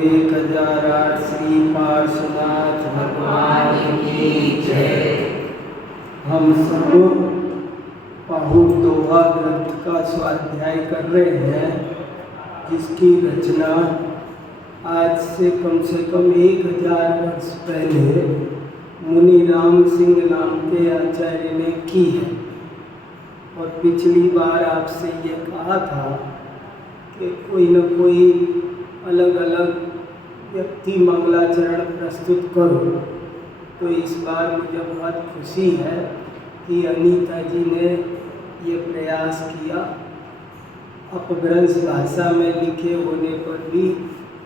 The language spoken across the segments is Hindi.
1008 श्री पार्श्वनाथ भगवान की जय। हम सब पाहुर दोहा ग्रंथ का स्वाध्याय कर रहे हैं, जिसकी रचना आज से कम 1000 वर्ष पहले मुनि राम सिंह नाम के आचार्य ने की है। और पिछली बार आपसे ये कहा था कि कोई न कोई अलग अलग व्यक्ति मंगलाचरण प्रस्तुत करो। तो इस बार मुझे बहुत खुशी है कि अनीता जी ने ये प्रयास किया। अपभ्रंश भाषा में लिखे होने पर भी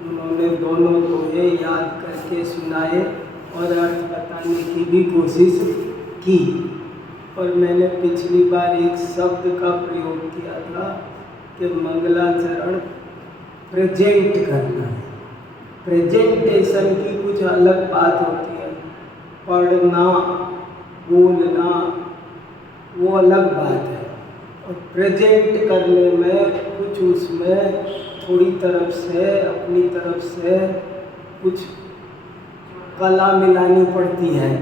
उन्होंने दोनों दोहे याद करके सुनाए और अर्थ बताने की भी कोशिश की। और मैंने पिछली बार एक शब्द का प्रयोग किया था कि मंगलाचरण प्रेजेंट करना है। प्रेजेंटेशन की कुछ अलग बात होती है, पढ़ना बोलना वो अलग बात है, और प्रेजेंट करने में कुछ उसमें थोड़ी तरफ से अपनी तरफ से कुछ कला मिलानी पड़ती है।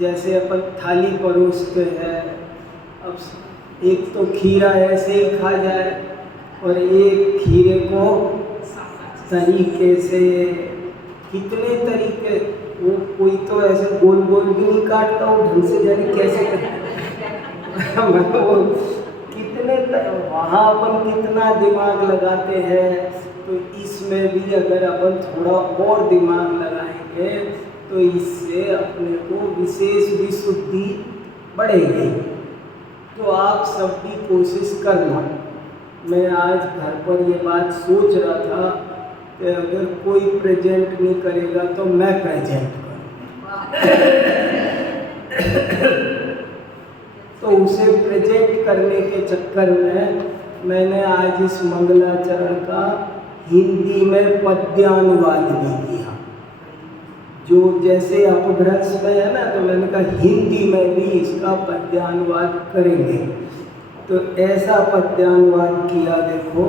जैसे अपन थाली परोसते हैं, अब एक तो खीरा ऐसे ही खा जाए और एक खीरे को तरीके से, कितने तरीके, वो कोई तो ऐसे गोल गोल भी नहीं काटता, वो ढंग से जाने कैसे वो कितने वहाँ अपन कितना दिमाग लगाते हैं। तो इसमें भी अगर अपन थोड़ा और दिमाग लगाएंगे तो इससे अपने को विशेष विशुद्धि बढ़ेगी। तो आप सब भी कोशिश करना। मैं आज घर पर ये बात सोच रहा था कि अगर कोई प्रेजेंट नहीं करेगा तो मैं प्रेजेंट करूँ। तो उसे प्रेजेंट करने के चक्कर में मैंने आज इस मंगलाचरण का हिंदी में पद्यानुवाद भी किया। जो जैसे अपभ्रंश में है ना, तो मैंने कहा हिंदी में भी इसका पद्यानुवाद करेंगे। तो ऐसा पद्यानुवाद किया, देखो।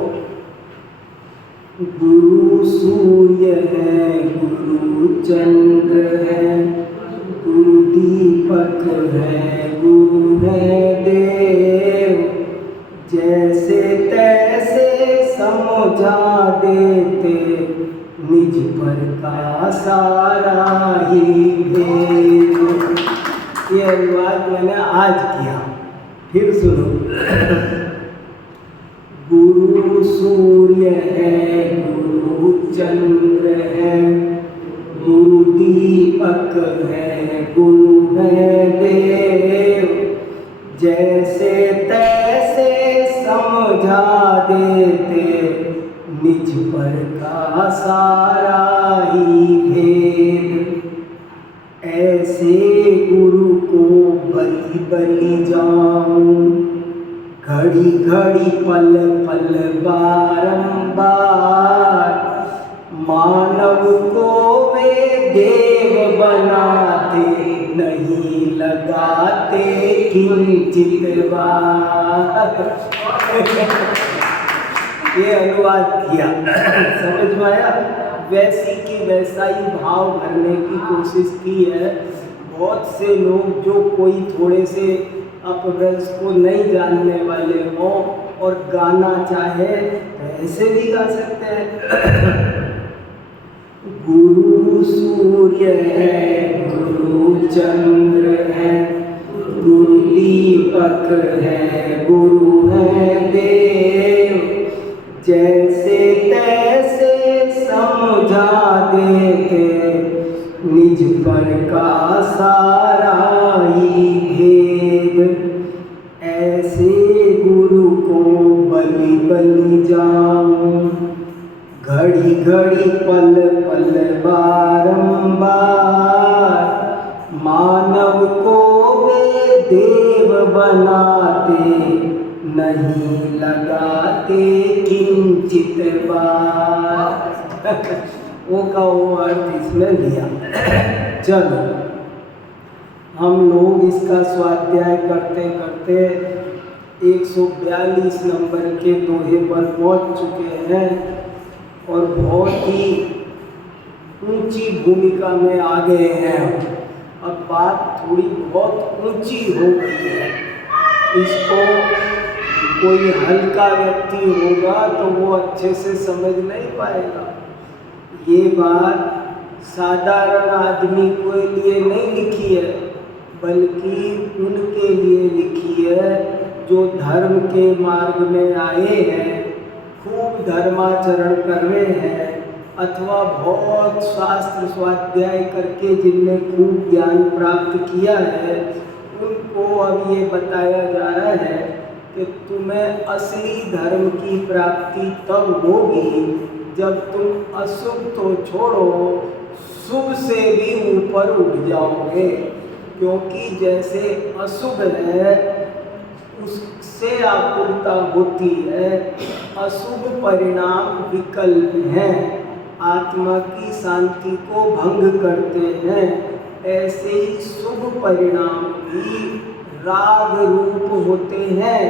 गुरु सूर्य है, गुरु चंद्र है, गुरु दीपक है, गुरु है देव, जैसे तैसे समझा देते, निज पर का सारा ही भेद। ये अनुवाद मैंने आज किया, फिर सुनो। गुरु सूर्य है, गुरु चंद्र है, गुरु दीपक है, गुरु है देव, जैसे तैसे समझा देते, निज पर का सारा ही भेद। ऐसे गुरु को बलि बलि जाऊं, घड़ी घड़ी पल पल बारंबार, मानव को वे देव बनाते, नहीं लगाते किंचित बार। ये अनुवाद किया, समझ में आया? वैसी की वैसा ही भाव भरने की कोशिश की है। बहुत से लोग जो कोई थोड़े से अपभ्रंश को नहीं जानने वाले हों और गाना चाहे ऐसे भी गा सकते हैं। गुरु सूर्य है, गुरु चंद्र है, गुरु दीपक है, गुरु है देव, जैसे तैसे समझा देते, निज पर का सारा ही भेद। ऐसे गुरु को बलि बलि जाऊं, घड़ी घड़ी पल पल बारंबार, मानव को वे देव बनाते, नहीं लगाते किंचित बार। वो का वो अर्थ इसमें लिया। चलो, हम लोग इसका स्वाध्याय करते करते 142 नंबर के दोहे पर पहुंच चुके हैं और बहुत ही ऊंची भूमिका में आ गए हैं। अब बात थोड़ी बहुत ऊंची हो गई है। इसको कोई हल्का व्यक्ति होगा तो वो अच्छे से समझ नहीं पाएगा। ये बात साधारण आदमी के लिए नहीं लिखी है, बल्कि उनके लिए लिखी है जो धर्म के मार्ग में आए हैं, खूब धर्माचरण कर रहे हैं, अथवा बहुत शास्त्र स्वाध्याय करके जिनने खूब ज्ञान प्राप्त किया है, उनको अब ये बताया जा रहा है कि तुम्हें असली धर्म की प्राप्ति तब होगी जब तुम अशुभ तो छोड़ो, शुभ से भी ऊपर उठ जाओगे। क्योंकि जैसे अशुभ है उससे आकुलता होती है, अशुभ परिणाम विकल्प हैं, आत्मा की शांति को भंग करते हैं। ऐसे ही शुभ परिणाम भी राग रूप होते हैं,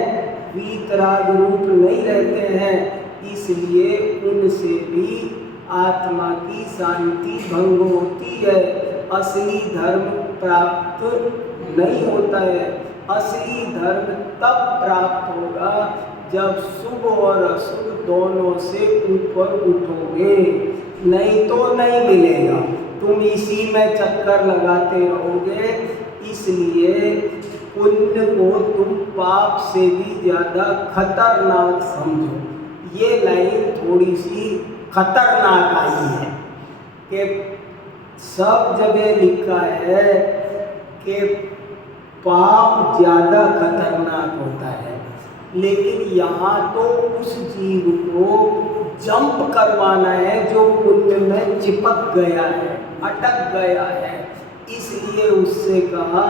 वीतराग रूप नहीं रहते हैं। इसलिए उनसे भी आत्मा की शांति भंग होती है, असली धर्म प्राप्त नहीं होता है। असली धर्म तब प्राप्त होगा जब शुभ और अशुभ दोनों से ऊपर उठोगे, नहीं तो नहीं मिलेगा। तुम इसी में चक्कर लगाते रहोगे। इसलिए पुण्य को तुम पाप से भी ज़्यादा खतरनाक समझो। ये लाइन थोड़ी सी खतरनाक आई है कि सब जगह लिखा है कि पाप ज़्यादा खतरनाक होता है, लेकिन यहाँ तो उस जीव को जंप करवाना है जो पुण्य में चिपक गया है, अटक गया है। इसलिए उससे कहा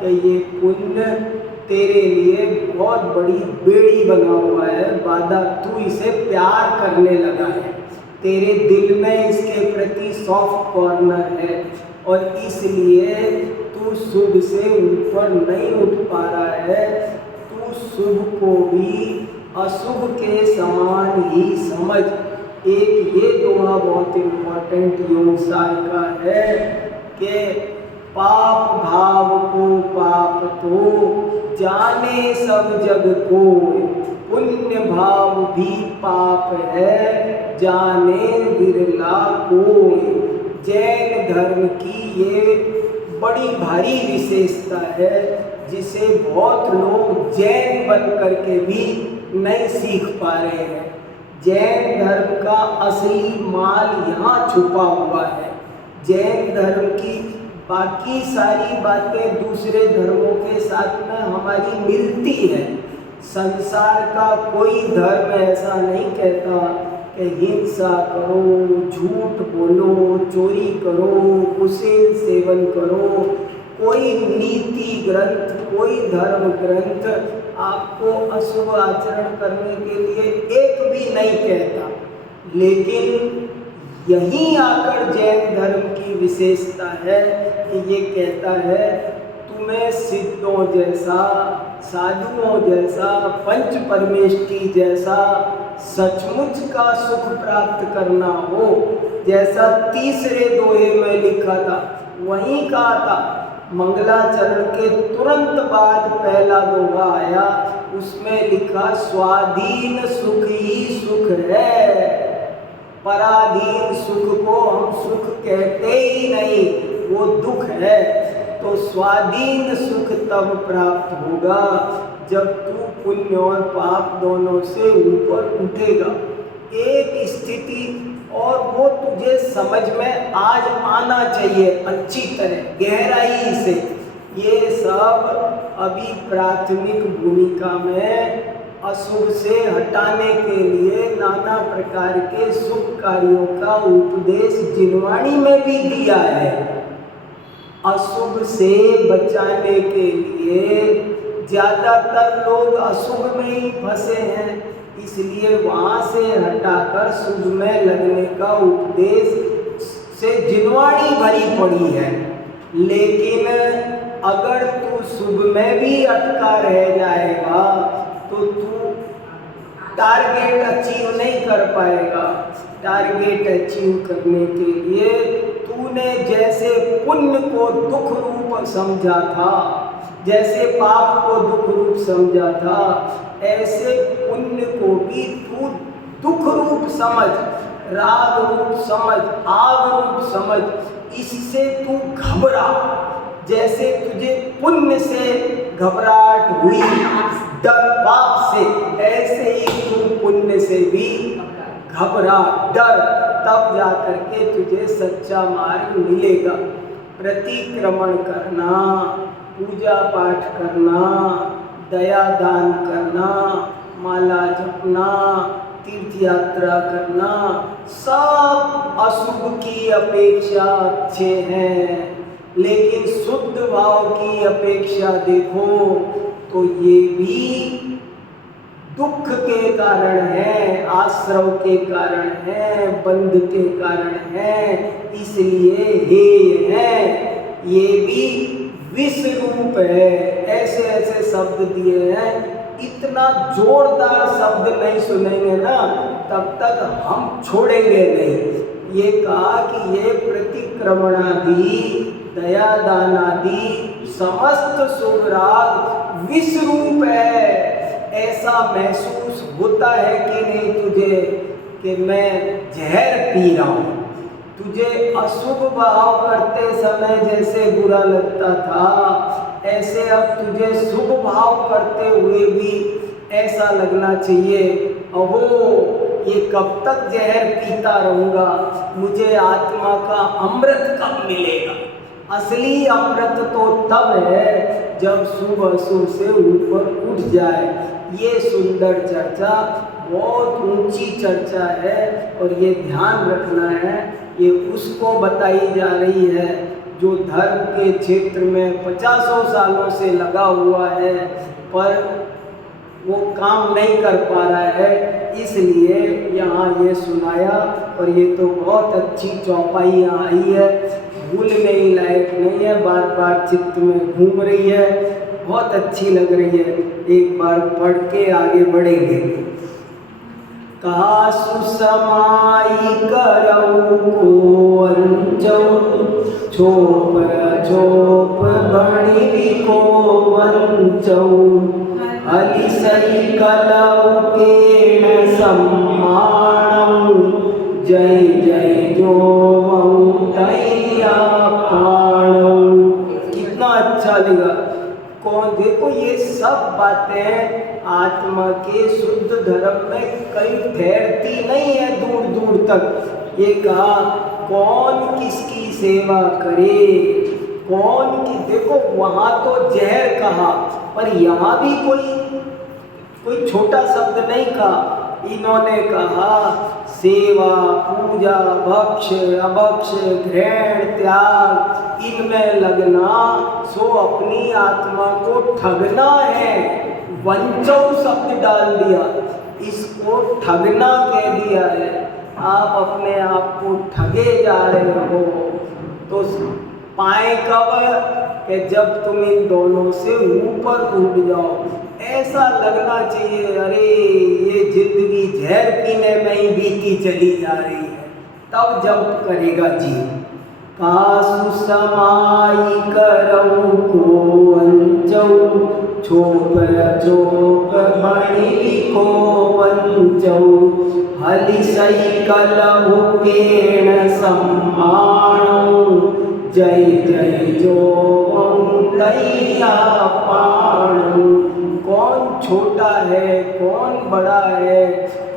कि ये पुण्य तेरे लिए बहुत बड़ी बेड़ी बना हुआ है, बाधा, तू इसे प्यार करने लगा है, तेरे दिल में इसके प्रति सॉफ्ट कॉर्नर है, और इसलिए तू शुभ से ऊपर नहीं उठ पा रहा है। तू शुभ को भी अशुभ के समान ही समझ। एक ये दोहा बहुत इम्पोर्टेंट योग सार का है कि पाप भाव को पाप तो जाने सब जग को, पुण्य भाव भी पाप है जाने विरला कोई। जैन धर्म की ये बड़ी भारी विशेषता है जिसे बहुत लोग जैन बन करके भी नहीं सीख पा रहे हैं। जैन धर्म का असली माल यहाँ छुपा हुआ है। जैन धर्म की बाकी सारी बातें दूसरे धर्मों के साथ में हमारी मिलती है। संसार का कोई धर्म ऐसा नहीं कहता कि हिंसा करो, झूठ बोलो, चोरी करो, कुसेल सेवन करो। कोई नीति ग्रंथ, कोई धर्म ग्रंथ आपको अशुभ आचरण करने के लिए एक भी नहीं कहता। लेकिन यहीं आकर जैन धर्म की विशेषता है कि ये कहता है तुम्हें सिद्धों जैसा, साधुओं जैसा, पंच परमेष्ठी जैसा सचमुच का सुख प्राप्त करना हो, जैसा तीसरे दोहे में लिखा था, वहीं कहा था। मंगलाचरण के तुरंत बाद पहला दोहा आया, उसमें लिखा स्वाधीन सुख ही सुख है। पराधीन सुख को हम सुख कहते ही नहीं, वो दुख है। तो स्वाधीन सुख तब प्राप्त होगा जब तू पुण्य और पाप दोनों से ऊपर उठेगा। एक स्थिति और वो तुझे समझ में आज आना चाहिए अच्छी तरह, गहराई से। ये सब अभी प्राथमिक भूमिका में अशुभ से हटाने के लिए नाना प्रकार के शुभ कार्यों का उपदेश जिनवाणी में भी दिया है। अशुभ से बचाने के लिए ज़्यादातर लोग अशुभ में ही फंसे हैं, इसलिए वहाँ से हटाकर शुभ में लगने का उपदेश से जिनवाणी भरी पड़ी है। लेकिन अगर तू शुभ में भी अटका रह जाएगा तो तू टारगेट अचीव नहीं कर पाएगा। टारगेट अचीव करने के लिए तूने जैसे पुण्य को दुख रूप समझा था, जैसे पाप को दुख रूप समझा था, ऐसे पुण्य को भी तू दुख रूप समझ, राग रूप समझ, आग रूप समझ। इससे तू घबरा, जैसे तुझे पुण्य से घबराहट हुई डर पाप से, ऐसे ही तू पुण्य से भी घबरा, डर, तब जा करके तुझे सच्चा मार्ग मिलेगा। प्रतिक्रमण करना, पूजा पाठ करना, दया दान करना, माला जपना, तीर्थ यात्रा करना, सब अशुभ की अपेक्षा अच्छे हैं, लेकिन शुद्ध भाव की अपेक्षा देखो तो ये भी दुख के कारण है, आश्रव के कारण है, बंध के कारण है, इसलिए हेय है। ये भी विष रूप है। ऐसे ऐसे शब्द दिए हैं, इतना जोरदार शब्द नहीं सुनेंगे ना तब तक हम छोड़ेंगे नहीं। ये कहा कि ये प्रतिक्रमणादि, दया दान आदि समस्त शुभ राग विष रूप है। ऐसा महसूस होता है कि नहीं तुझे कि मैं जहर पी रहा हूँ? तुझे अशुभ भाव करते समय जैसे बुरा लगता था, ऐसे अब तुझे शुभ भाव करते हुए भी ऐसा लगना चाहिए, अहो ये कब तक जहर पीता रहूँगा, मुझे आत्मा का अमृत कब मिलेगा? असली अमृत तो तब है जब शुभ अशुभ से ऊपर उठ जाए। ये सुंदर चर्चा बहुत ऊंची चर्चा है और ये ध्यान रखना है, ये उसको बताई जा रही है जो धर्म के क्षेत्र में 50 सालों से लगा हुआ है पर वो काम नहीं कर पा रहा है, इसलिए यहाँ ये सुनाया। और ये तो बहुत अच्छी चौपाई यहाँ आई है, भूलने ही लायक नहीं है, बार बार चित्त में घूम रही है, बहुत अच्छी लग रही है। एक बार पढ़ के आगे बढ़ेंगे। कहा सुसमाई करऊ को अंचऊ, छोप छोप बड़ी को वंचऊ, हलि सही कलऊ के सम्मानऊ, जय जय जो दैया प्राणऊ। कितना अच्छा लगा। कौन देखो ये सब बातें आत्मा के शुद्ध धर्म में कहीं ठहरती नहीं है दूर दूर तक। ये कहा कौन किसकी सेवा करे, कौन की, देखो वहाँ तो जहर कहा पर यहाँ भी कोई छोटा शब्द नहीं कहा। इन्होंने कहा सेवा, पूजा, भक्ष, अभक्ष, ग्रहण, त्याग, इनमें लगना सो अपनी आत्मा को ठगना है। वंचौ शब्द डाल दिया, इसको ठगना कह दिया है। आप अपने आप को ठगे जा रहे हो तो पाए कब कि जब तुम इन दोनों से ऊपर उठ जाओ। ऐसा लगना चाहिए अरे ये जिंदगी जहर पीने में ही बीती चली जा रही है, तब जब करेगा जी। कासु समाई करऊ को अंचऊ, छोप छोप बड़ी को वंचऊ, हलि सही कलहु केण सम्मानऊ, जय जय जो दैया पाणऊ। कौन छोटा है, कौन बड़ा है,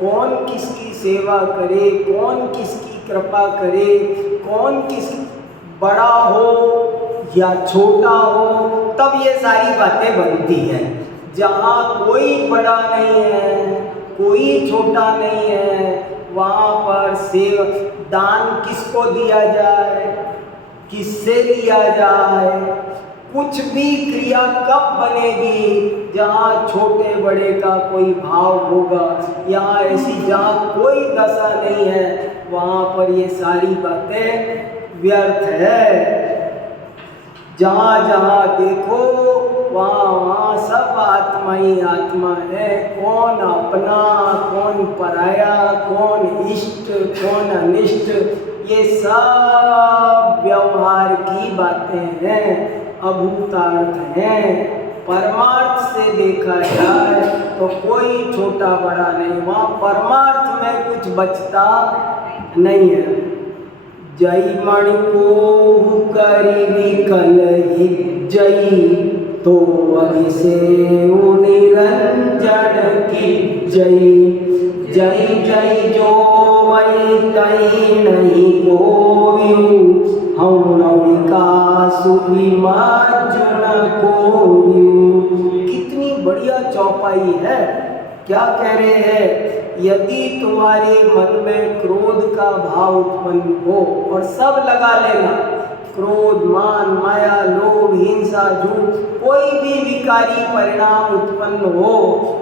कौन किसकी सेवा करे, कौन किसकी कृपा करे, कौन किस बड़ा हो या छोटा हो, तब ये सारी बातें बनती हैं। जहाँ कोई बड़ा नहीं है, कोई छोटा नहीं है, वहाँ पर सेवा दान किसको दिया जाए, किससे लिया जाए, कुछ भी क्रिया कब बनेगी जहाँ छोटे बड़े का कोई भाव होगा। यहाँ ऐसी जहाँ कोई दशा नहीं है वहाँ पर ये सारी बातें व्यर्थ है। जहाँ जहाँ देखो वहाँ वहाँ सब आत्मा ही आत्मा है। कौन अपना, कौन पराया, कौन इष्ट, कौन अनिष्ट, ये सब व्यवहार की बातें हैं, अभूतार्थ हैं। परमार्थ से देखा जाए तो कोई छोटा बड़ा नहीं, वहाँ परमार्थ में कुछ बचता नहीं है। जई मणि को करी विकल जई, तो वही से निरंजन की जई। जई जई जो वही कहीं नहीं कोयू, हम नविका सुविमार्जुन कोयू। कितनी बढ़िया चौपाई है। क्या कह रहे हैं? यदि तुम्हारे मन में क्रोध का भाव उत्पन्न हो, और सब लगा लेना, क्रोध, मान, माया, लोभ, हिंसा, झूठ, कोई भी विकारी परिणाम उत्पन्न हो,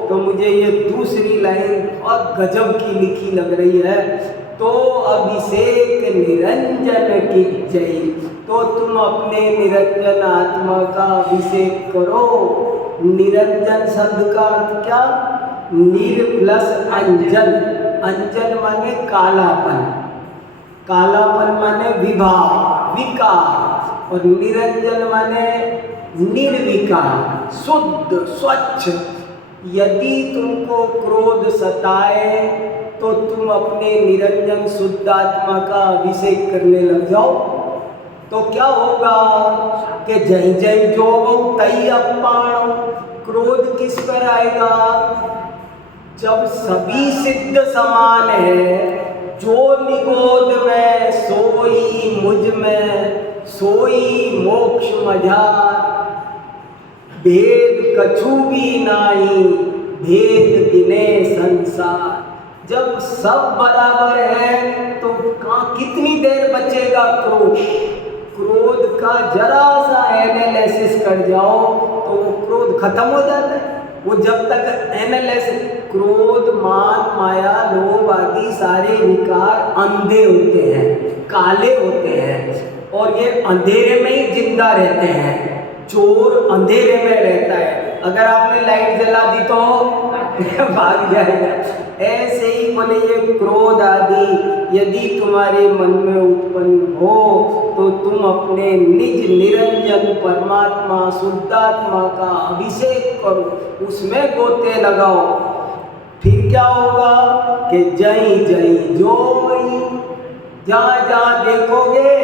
तो मुझे ये दूसरी लाइन बहुत गजब की लिखी लग रही है। तो अभिषेक निरंजन की जय, तो तुम अपने निरंजन आत्मा का अभिषेक करो। निरंजन शब्द का अर्थ क्या? निर प्लस अंजन। अंजन माने कालापन, कालापन माने विभाव, विकार, और निरंजन माने निर्विकार, शुद्ध, स्वच्छ। यदि तुमको क्रोध सताए तो तुम अपने निरंजन शुद्ध आत्मा का अभिषेक करने लग जाओ, तो क्या होगा कि जय जय जो तई अपाण। क्रोध किस पर आएगा? जब सभी सिद्ध समान है, जो निगोद में सोई मुझ में, सोई मोक्ष मझार। भेद कछु भी नाही, भेद बिने संसार। जब सब बराबर है तो कितनी देर बचेगा क्रोध? क्रोध का जरा सा एनालिसिस कर जाओ तो वो क्रोध खत्म हो जाता है। वो जब तक एनालिसिस, क्रोध, मान, माया, लोभ आदि सारे विकार अंधे होते हैं, काले होते हैं, और ये अंधेरे में ही जिंदा रहते हैं। चोर अंधेरे में रहता है, अगर आपने लाइट जला दी तो भाग जाएगा। ऐसे ही बोले ये क्रोध आदि यदि तुम्हारे मन में उत्पन्न हो तो तुम अपने निज निरंजन परमात्मा शुद्धात्मा का अभिषेक करो, उसमें गोते लगाओ। फिर क्या होगा कि जय जय जो वही, जहाँ जहाँ देखोगे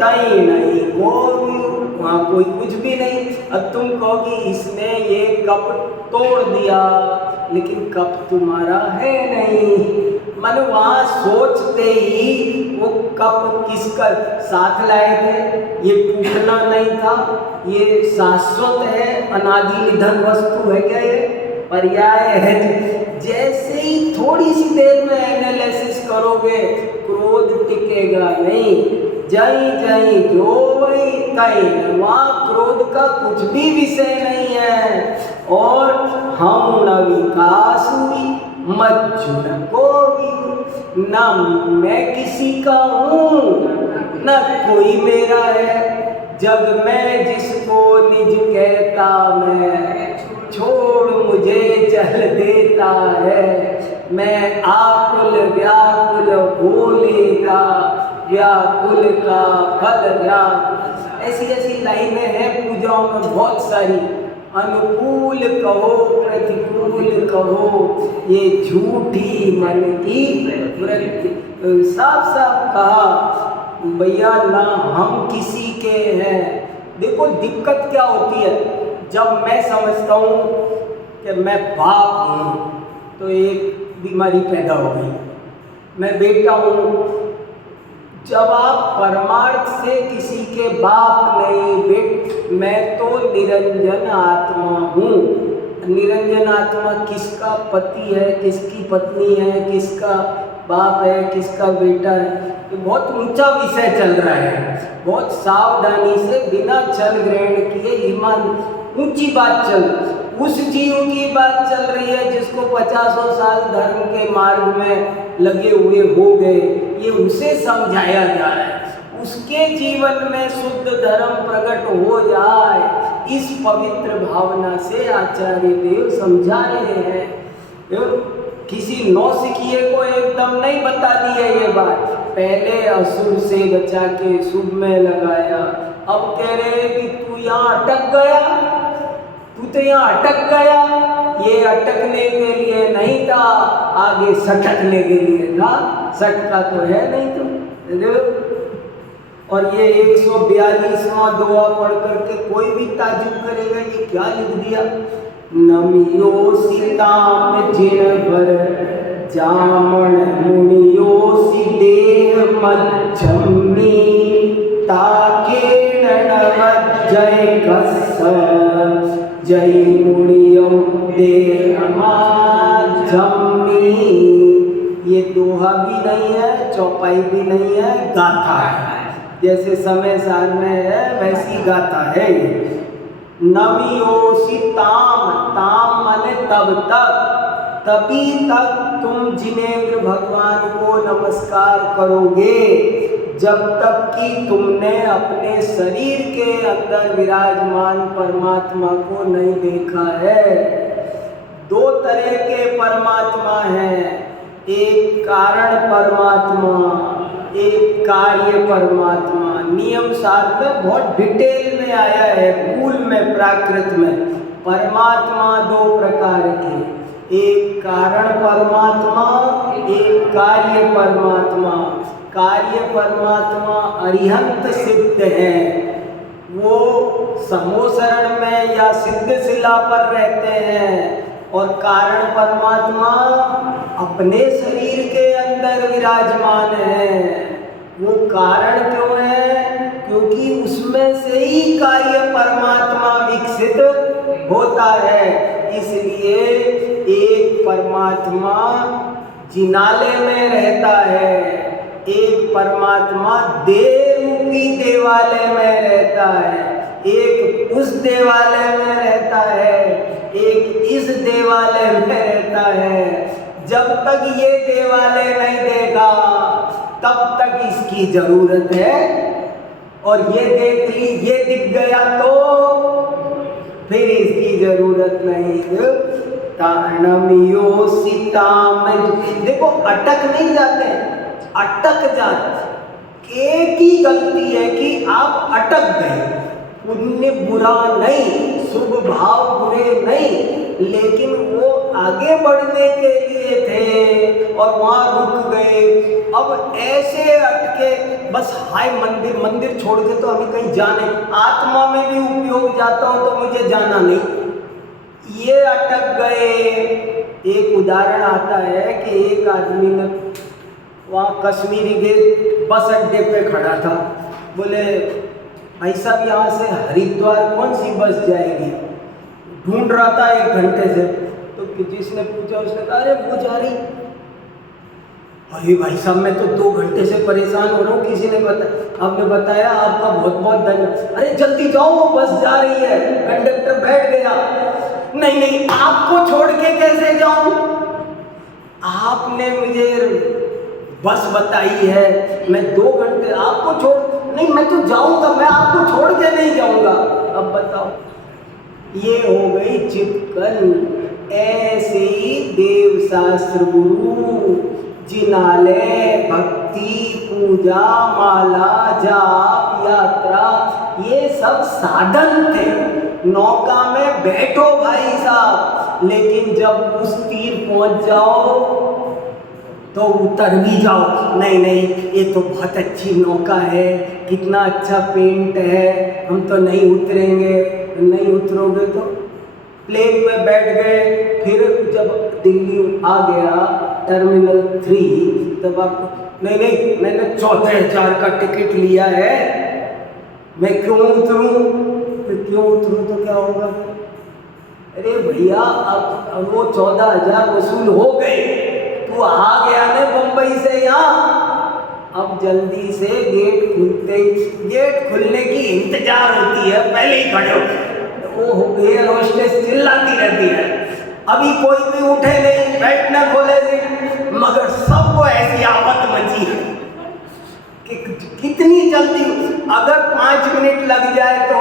तई नहीं कोई, वहाँ कोई कुछ भी नहीं। अब तुम कहोगी इसने ये कप तोड़ दिया, लेकिन कप तुम्हारा है नहीं। मन वहाँ सोचते ही वो कप किसका साथ लाए थे? ये टूटना नहीं था, ये शाश्वत है, अनादि निधन वस्तु है क्या? ये पर्याय है। जैसे ही थोड़ी सी देर में एनालिसिस करोगे, क्रोध टिकेगा नहीं। जय जय जो वही तई, वहाँ क्रोध का कुछ भी विषय नहीं है। और हम न विकास हुई मज्जुन को भी, न मैं किसी का हूँ न कोई मेरा है। जग में जिसको निज कहता मैं, छोड़ मुझे चल देता है। मैं आकुल व्याकुल भोलेगा, व्याकुल का फल व्याकुल। ऐसी ऐसी लाइनें हैं पूजाओं में बहुत सारी। अनुकूल कहो प्रतिकूल कहो, ये झूठी मन की वृत्ति। साफ साफ कहा भैया ना हम किसी के हैं। देखो दिक्कत क्या होती है, जब मैं समझता हूँ कि मैं बाप हूँ तो एक बीमारी पैदा हो गई, मैं बेटा हूँ। जब आप परमार्थ से किसी के बाप नहीं बेटे, मैं तो निरंजन आत्मा हूँ। निरंजन आत्मा किसका पति है, किसकी पत्नी है, किसका बाप है, किसका बेटा है, ये बहुत ऊंचा विषय चल रहा है। बहुत सावधानी से बिना छल ग्रहण किए ईमान ऊंची बात चल, उस जीव की बात चल रही है जिसको 50 साल धर्म के मार्ग में लगे हुए हो गए। ये उसे समझाया जा रहा है, उसके जीवन में शुद्ध धर्म प्रकट हो जाए। इस पवित्र भावना से आचार्य देव समझा रहे हैं। किसी नौसिखिए को एकदम नहीं बता दी है ये बात, पहले असुर से बचा के शुभ में लगाया, अब कह रहे हैं कि तू यहाँ अटक गया, तू तो यहाँ अटक गया। ये अटकने के लिए नहीं था, आगे सटकने के लिए था, सटका तो है नहीं तुम। और ये 142वां दुआ पढ़ करके कोई भी ताजुब करेगा ये क्या लिख दिया, नमियो सीताम जिन भर जामन मुनियो सी देह मज्जमी ताके नवजय कस जय मुनियो देह मज्जमी। ये दोहा भी नहीं है, चौपाई भी नहीं है, गाथा है। जैसे समय सार में है वैसी गाथा है ये। नमियोसी ताम, ताम माने तब तक, तभी तक तुम जिनेंद्र भगवान को नमस्कार करोगे जब तक कि तुमने अपने शरीर के अंदर विराजमान परमात्मा को नहीं देखा है। दो तरह के परमात्मा हैं, एक कारण परमात्मा, एक कार्य परमात्मा। नियम सार में बहुत डिटेल में आया है, मूल में प्राकृत में। परमात्मा दो प्रकार के, एक कारण परमात्मा, एक कार्य परमात्मा। कार्य परमात्मा अरिहंत सिद्ध है, वो समोसरण में या सिद्धशिला पर रहते हैं। और कारण परमात्मा अपने शरीर के अंदर विराजमान है। वो कारण क्यों है? क्योंकि उसमें से ही कार्य परमात्मा विकसित होता है। इसलिए एक परमात्मा जिनालय में रहता है, एक परमात्मा देह रूपी देवालय में रहता है, एक उस देवालय में रहता है, एक इस देवालय में रहता है। जब तक ये देवालय नहीं देगा तब तक इसकी जरूरत है, और ये देख ली, ये दिख गया तो फिर इसकी जरूरत नहीं। तानमियो सीताम, देखो अटक नहीं जाते, अटक जाते। एक ही गलती है कि आप अटक गए। पुण्य बुरा नहीं, शुभ भाव बुरे नहीं, लेकिन वो आगे बढ़ने के लिए थे और वहाँ रुक गए। अब ऐसे अटके, बस हाय मंदिर, मंदिर छोड़ के तो हमें कहीं जाने, आत्मा में भी उपयोग जाता हूँ तो मुझे जाना नहीं, ये अटक गए। एक उदाहरण आता है कि एक आदमी ने वहाँ कश्मीरी के बस अड्डे पे खड़ा था, बोले भाई साहब यहाँ से हरिद्वार कौन सी बस जाएगी? ढूंढ रहा था 1 घंटे से, तो जिसने पूछा उसने कहा अरे वो जा रही। अरे भाई साहब मैं तो 2 घंटे से परेशान हो रहा हूँ, किसी ने आपने बताया, आपका बहुत बहुत धन्यवाद। अरे जल्दी जाओ वो बस जा रही है। कंडक्टर बैठ गया, नहीं नहीं आपको छोड़ के कैसे जाऊं? आपने मुझे बस बताई है, मैं 2 घंटे आपको छोड़, नहीं मैं तो जाऊंगा, मैं आपको छोड़ के नहीं जाऊंगा। अब बताओ, ये हो गई चिपकन। ऐसे ही देव शास्त्र गुरु जिनालय, भक्ति, पूजा, माला, जाप, यात्रा, ये सब साधन थे। नौका में बैठो भाई साहब, लेकिन जब उस तीर पहुंच जाओ तो उतर भी जाओ। नहीं नहीं ये तो बहुत अच्छी नौका है, कितना अच्छा पेंट है, हम तो नहीं उतरेंगे। नहीं उतरोगे तो प्लेन में बैठ गए, फिर जब दिल्ली आ गया टर्मिनल 3, तब आपको नहीं नहीं मैंने 14,000 का टिकट लिया है, मैं क्यों उतरूं? फिर क्यों उतरूं तो क्या होगा? अरे भैया अब वो 14,000 वसूल हो गए, तू आ गया ना बम्बई से यहाँ, अब जल्दी से गेट खुलने की इंतजार होती है, पहले ही खड़े हो। वो एयर होस्टेस चिल्लाती रहती है अभी कोई भी उठे नहीं, बैठना खोले सीट, मगर सबको ऐसी आफत मची है कि कितनी जल्दी, अगर 5 मिनट लग जाए तो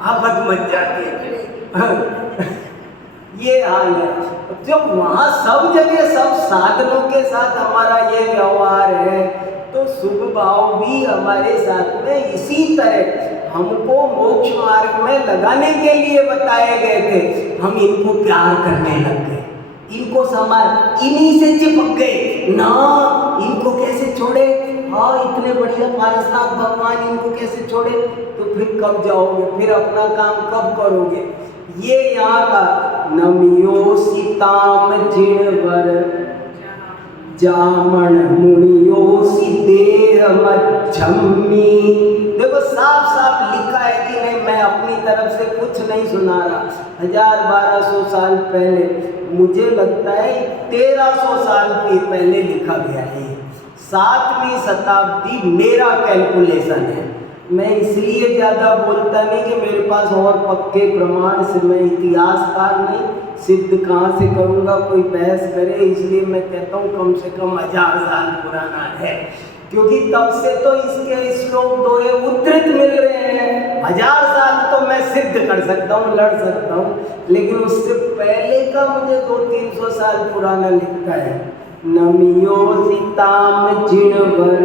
आफत मच जाती है। ये हाल है। जब वहाँ सब जगह सब साधनों के साथ हमारा ये व्यवहार है, तो शुभ भाव भी हमारे साथ में इसी तरह हमको मोक्ष मार्ग में लगाने के लिए बताए गए थे। हम इनको प्यार करने लग गए, इनको समाज इन्हीं से चिपक गए ना। इनको कैसे छोड़े? हाँ, इतने बढ़िया पारसनाथ भगवान, इनको कैसे छोड़े? तो फिर कब जाओगे? फिर अपना काम कब करोगे? ये यहाँ का नमियो सीताम जिणवर जामन मुनियो सी देह मच्छम्मी। देखो साफ साफ लिखा है कि नहीं, मैं अपनी तरफ से कुछ नहीं सुना रहा। 1000-1200 साल पहले, मुझे लगता है 1300 साल पहले लिखा गया है। 7वीं शताब्दी मेरा कैलकुलेशन है। मैं इसलिए ज़्यादा बोलता नहीं कि मेरे पास और पक्के प्रमाण से, मैं इतिहासकार नहीं, सिद्ध कहाँ से करूँगा, कोई बहस करे। इसलिए मैं कहता हूँ कम से कम 1000 साल पुराना है, क्योंकि तब से तो इसके श्लोक दोहे उद्धृत मिल रहे हैं। 1000 साल तो मैं सिद्ध कर सकता हूँ, लड़ सकता हूँ, लेकिन उससे पहले का मुझे 200-300 साल पुराना लिखता है। नमियो सीताम जिणवर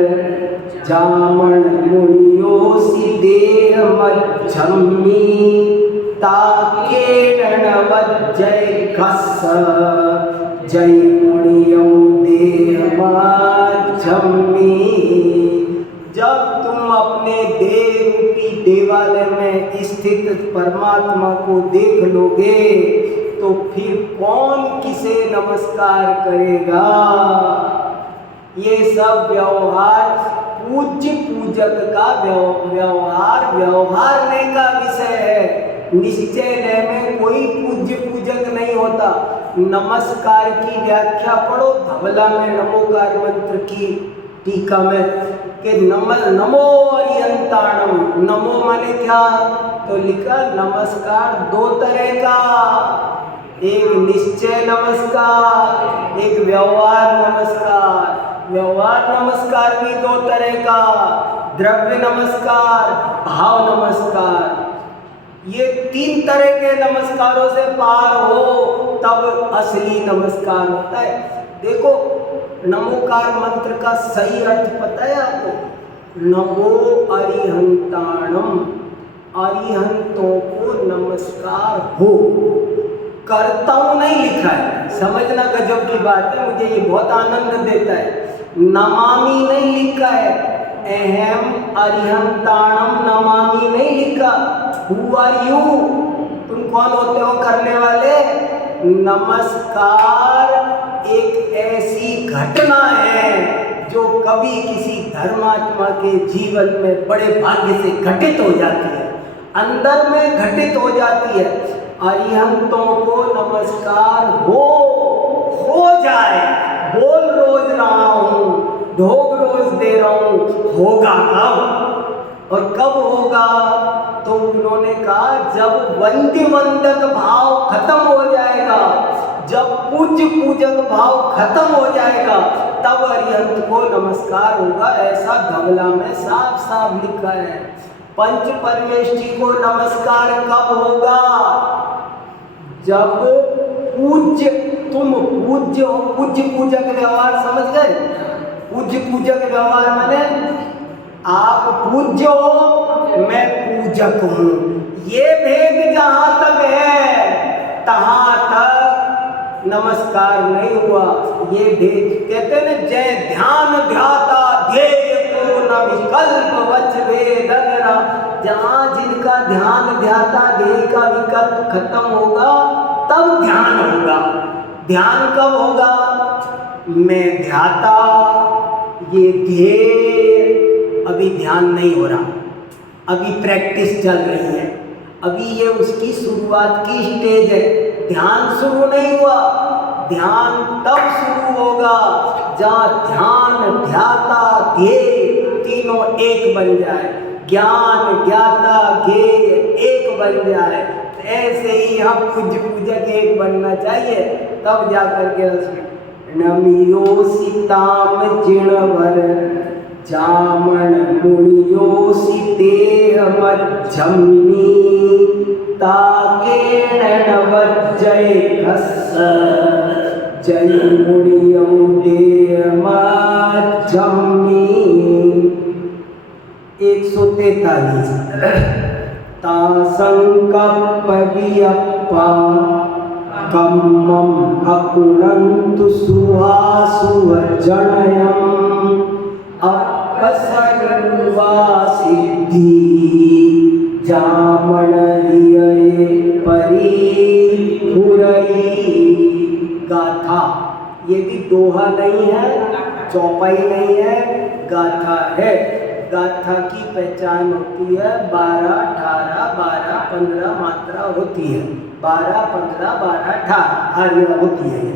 जामन मुनियो सी देह मच्छम्मी ताके रणवज्जय खस जय मुनियो देह मच्छम्मी। जब तुम अपने देह रूपी देवालय में स्थित परमात्मा को देख लोगे, तो फिर कौन किसे नमस्कार करेगा? ये सब व्यवहार पूज्य पूजक का व्यवहारने का विषय है। निश्चय में कोई पूज्य पूजक नहीं होता। नमस्कार की व्याख्या पढ़ो धवला में नमोकार मंत्र की टीका में कि नमो अरिहंताणम। नमो माने क्या? तो लिखा नमस्कार 2 तरह का, एक निश्चय नमस्कार, एक व्यवहार नमस्कार। व्यवहार नमस्कार भी 2 तरह का, द्रव्य नमस्कार, भाव नमस्कार। ये 3 तरह के नमस्कारों से पार हो तब असली नमस्कार होता है। देखो नमोकार मंत्र का सही अर्थ पता है आपको? नमो अरिहंताणम, अरिहंतों को नमस्कार हो। करता हूँ नहीं लिखा है, समझना गजब की बात है, मुझे ये बहुत आनंद देता है। नमामि नहीं लिखा है, अहम अरिहंताणम नमामि नहीं लिखा। Who are you? तुम कौन होते हो करने वाले? नमस्कार एक ऐसी घटना है जो कभी किसी धर्मात्मा के जीवन में बड़े भाग्य से घटित हो जाती है, अंदर में घटित हो जाती है। अरिहंतों को नमस्कार हो जाए। बोल रोज रहा हूँ, ढोग रोज दे रहा हूँ, होगा कब? और कब होगा? तो उन्होंने कहा जब वंद्य वंदक भाव खत्म हो जाएगा, जब पूज्य पूजक भाव खत्म हो जाएगा, तब अरिहंत को नमस्कार होगा। ऐसा धवला में साफ साफ लिखा है। पंच परमेष्ठी को नमस्कार कब होगा? जब पूज्य, तुम पूज्य हो। पूज्य पूजक व्यवहार समझ गए? पूज्य पूजक व्यवहार माने आप पूज्य हो, मैं पूजक हूँ। ये भेद जहाँ तक है तहाँ तक नमस्कार नहीं हुआ। ये भेद कहते हैं ना, जय ध्यान ध्याता ध्येय को न विकल्प वच वेदनरा। जहाँ जिनका ध्येय का विकल्प खत्म होगा तब ध्यान होगा। ध्यान कब होगा? मैं ध्याता, ये ध्येय अभी ध्यान नहीं हो रहा, अभी प्रैक्टिस चल रही है, अभी ये उसकी शुरुआत की स्टेज है। ध्यान शुरू नहीं हुआ। ध्यान तब शुरू होगा जहाँ ध्यान ध्याता ध्येय तीनों एक बन जाए, ज्ञान ज्ञाता ध्येय एक बन जाए। ऐसे ही हम पूज्य पूजक एक बनना चाहिए, तब जा करके नमियो सीताम जिणवर जामन मुनियो सी देह मच्छम्मी। ताकेण नवज्जय घस्स जय मुनियौ देयमाजम्मी। 143 ता संकप्प वियप्पा कम्मं अकुणन्तु सुहासुवर्जनयम् अपसर्वा सिद्धि जामणरिये परिपुरई। गाथा, ये भी दोहा नहीं है, चौपाई नहीं है, गाथा है। गाथा की पहचान होती है 12, 18, 12, 15 मात्रा होती है। 12, 15, 12, 18 आर्या होती है।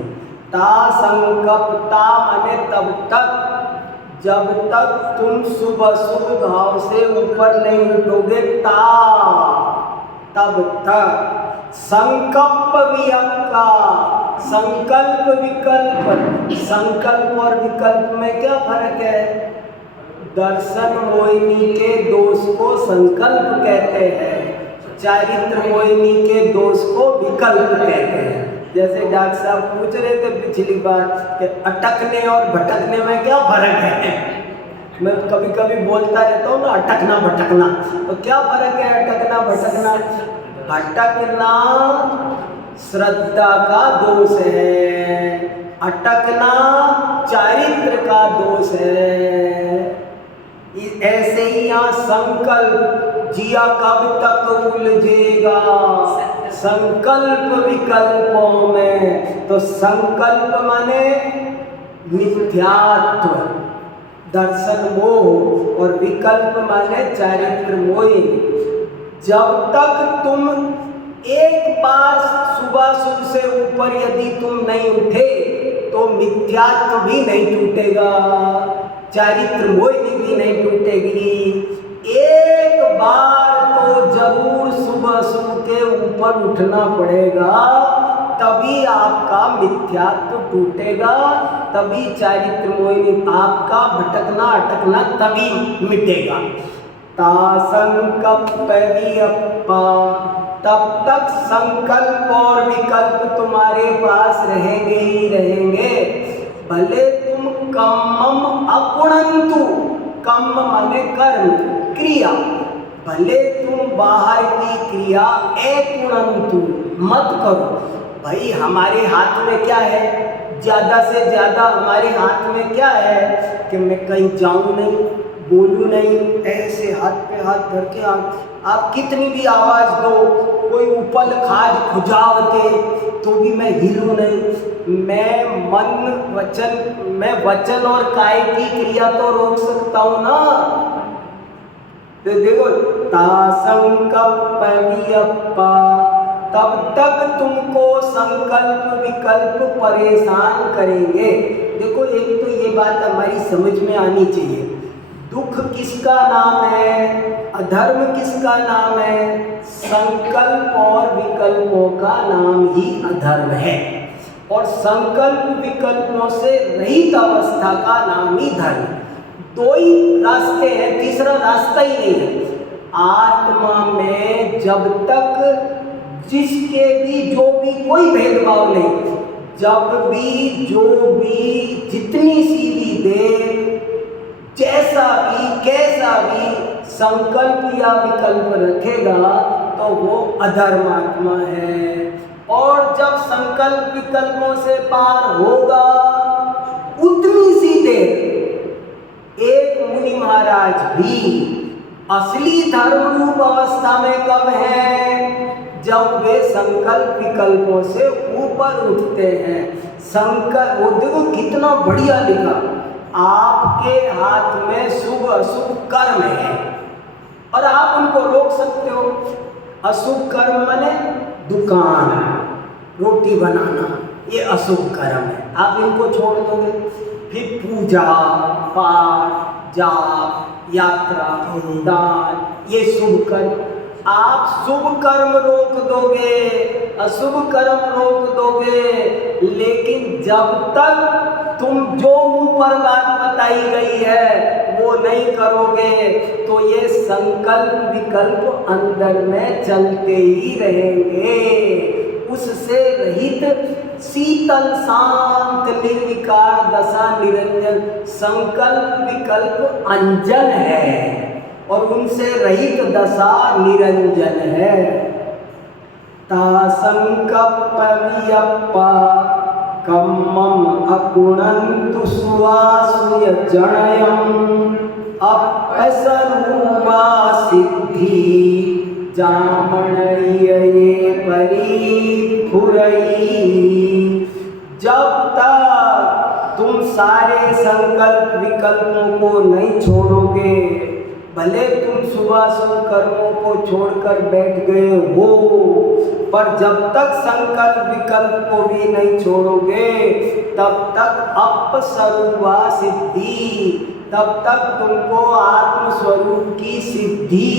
ता संकप्ता माने तब तक, जब तक तुम शुभ अशुभ भाव से ऊपर नहीं उठोगे, ता तब तक। संकल्प वियक्का, संकल्प विकल्प, संकल्प और विकल्प में क्या फर्क है? दर्शन मोहिनी के दोष को संकल्प कहते हैं, चारित्र मोहिनी के दोष को विकल्प कहते हैं। जैसे डॉक्टर साहब पूछ रहे थे पिछली बार कि अटकने और भटकने में क्या फर्क है। मैं कभी कभी बोलता रहता हूँ ना, अटकना भटकना, तो क्या फर्क है अटकना भटकना? भटकना श्रद्धा का दोष है, अटकना चारित्र का दोष है। ऐसे ही यहाँ संकल्प, जिया कब तक उलझेगा संकल्प विकल्पों में। तो संकल्प माने मिथ्यात्व, दर्शन मोह, और विकल्प माने चारित्र मोह। जब तक तुम एक बार सुबह शुभ से ऊपर यदि तुम नहीं उठे तो मिथ्यात्व भी नहीं टूटेगा, चारित्र मोहिनी भी नहीं टूटेगी। एक बार तो जरूर सुबह शुभ के ऊपर उठना पड़ेगा, तभी आपका मिथ्यात्व टूटेगा, तभी चारित्र मोहिनी, आपका भटकना अटकना तभी मिटेगा। ता संकल्प वियप्पा, तब तक संकल्प और विकल्प तुम्हारे पास रहेंगे ही रहेंगे, भले तुम कम्मम अकुणन्तु, कम्म माने कर्म क्रिया, भले तुम बाहर की क्रिया अकुणन्तु मत करो। भाई हमारे हाथ में क्या है? ज़्यादा से ज़्यादा हमारे हाथ में क्या है कि मैं कहीं जाऊँ नहीं, बोलूँ नहीं, ऐसे हाथ पे हाथ धर के आप कितनी भी आवाज़ दो, कोई उपल खाज खुजावते तो भी मैं हिलूँ नहीं। मैं वचन और काय की क्रिया तो रोक सकता हूँ ना। तो देखो, ता संकल्प वियप्पा, तब तक तुमको संकल्प विकल्प परेशान करेंगे। देखो, एक तो ये बात हमारी समझ में आनी चाहिए, दुख किसका नाम है, अधर्म किसका नाम है? संकल्प और विकल्पों का नाम ही अधर्म है, और संकल्प विकल्पों से रहित अवस्था का नाम ही धर्म। दो ही रास्ते हैं, तीसरा रास्ता ही नहीं है। आत्मा में जब तक जिसके भी जो भी कोई भेदभाव नहीं, जब भी जो भी जितनी सी भी देर, जैसा भी कैसा भी संकल्प या विकल्प रखेगा तो वो अधर्मात्मा है। और जब संकल्प विकल्पों से पार होगा, उतनी सी देर एक मुनि महाराज भी असली धर्म रूप अवस्था में कब है? जब वे संकल्प विकल्पों से ऊपर उठते हैं। संकल्प, वो देखो कितना बढ़िया लिखा, आपके हाथ में शुभ अशुभ कर्म है और आप उनको रोक सकते हो। अशुभ कर्म माने दुकान, रोटी बनाना, ये अशुभ कर्म है, आप इनको छोड़ दोगे। फिर पूजा पाठ, जाप, यात्रा, दान, ये शुभ कर्म। आप शुभ कर्म रोक दोगे, अशुभ कर्म रोक दोगे, लेकिन जब तक तुम जो ऊपर बात बताई गई है वो नहीं करोगे तो ये संकल्प विकल्प अंदर में चलते ही रहेंगे। उससे रहित शीतल शांत निर्विकार दशा निरंजन संकल्प विकल्प अंजन है और उनसे रहित दशा निरंजन है। ता संकल्प वियप्पा कम्मम अकुणन्तु सुवासुय जणयम् अपसरूपा सिद्धि जामणयये परीफुरई। जब तक तुम सारे संकल्प विकल्पों को नहीं छोड़ोगे, भले तुम शुभाशुभ कर्मों को छोड़कर बैठ गए हो, पर जब तक संकल्प विकल्प को भी नहीं छोड़ोगे तब तक अपस्वरूपा सिद्धि, तब तक तुमको आत्मस्वरूप की सिद्धि।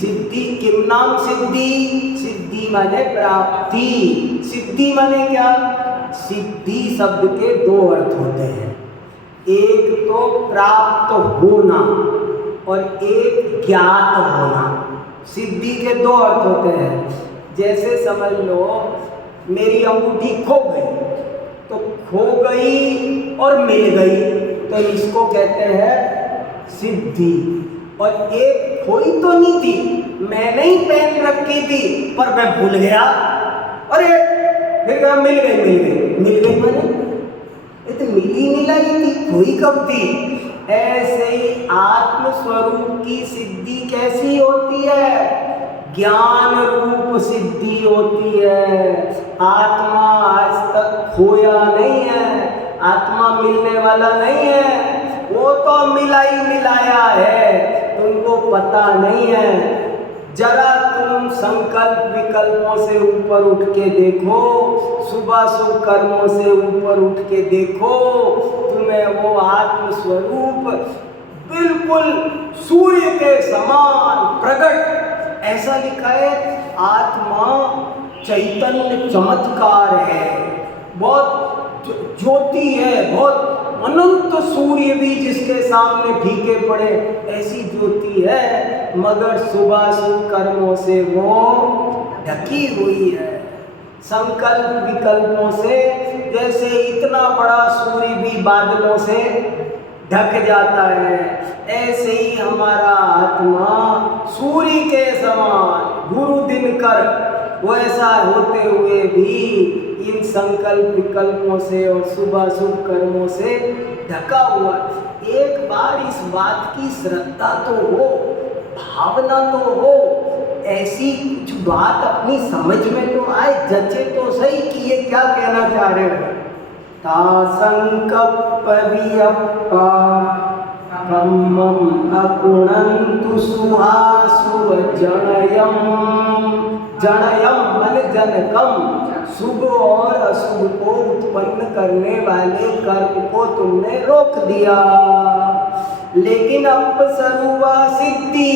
सिद्धि किम नाम सिद्धि? सिद्धि माने प्राप्ति। सिद्धि माने क्या? सिद्धि शब्द के दो अर्थ होते हैं, एक तो प्राप्त होना और एक ज्ञात होना। सिद्धि के दो अर्थ होते हैं। जैसे समझ लो मेरी अंगूठी खो गई, तो खो गई और मिल गई तो इसको कहते हैं सिद्धि। और एक खोई तो नहीं थी, मैंने ही पहन रखी थी पर मैं भूल गया, अरे फिर क्या मिल गई मैंने, ये तो मिली मिलाई थी, खोई कब थी। ऐसे ही आत्मस्वरूप की सिद्धि कैसी होती है? ज्ञान रूप सिद्धि होती है। आत्मा आज तक खोया नहीं है, आत्मा मिलने वाला नहीं है, वो तो मिलाया है, तुमको पता नहीं है। जरा तुम संकल्प विकल्पों से ऊपर उठ के देखो, शुभाशुभ कर्मों से ऊपर उठ के देखो, तुम्हें वो आत्मस्वरूप बिल्कुल सूर्य के समान प्रकट। ऐसा लिखा है आत्मा चैतन्य चमत्कार है, बहुत ज्योति है, बहुत अनंत सूर्य भी जिसके सामने फीके पड़े ऐसी ज्योति है, मगर शुभाशुभ कर्मों से वो ढकी हुई है। संकल्प विकल्पों से जैसे इतना बड़ा सूर्य भी बादलों से ढक जाता है, ऐसे ही हमारा आत्मा सूर्य के समान गुरु दिनकर वैसा होते हुए भी इन संकल्प विकल्पों से और शुभाशुभ कर्मों से ढका हुआ। एक बार इस बात की श्रद्धा तो हो, भावना तो हो, ऐसी कुछ बात अपनी समझ में तो आए, जचे तो सही कि ये क्या कहना चाह रहे हो। ता संकल्प वियप्पा कम्मम अकुणन्तु सुहासुव जणयम्। जणयम माने जनकम, शुभ और अशुभ को उत्पन्न करने वाले कर्म को तुमने रोक दिया। लेकिन अपसरूपा सिद्धि,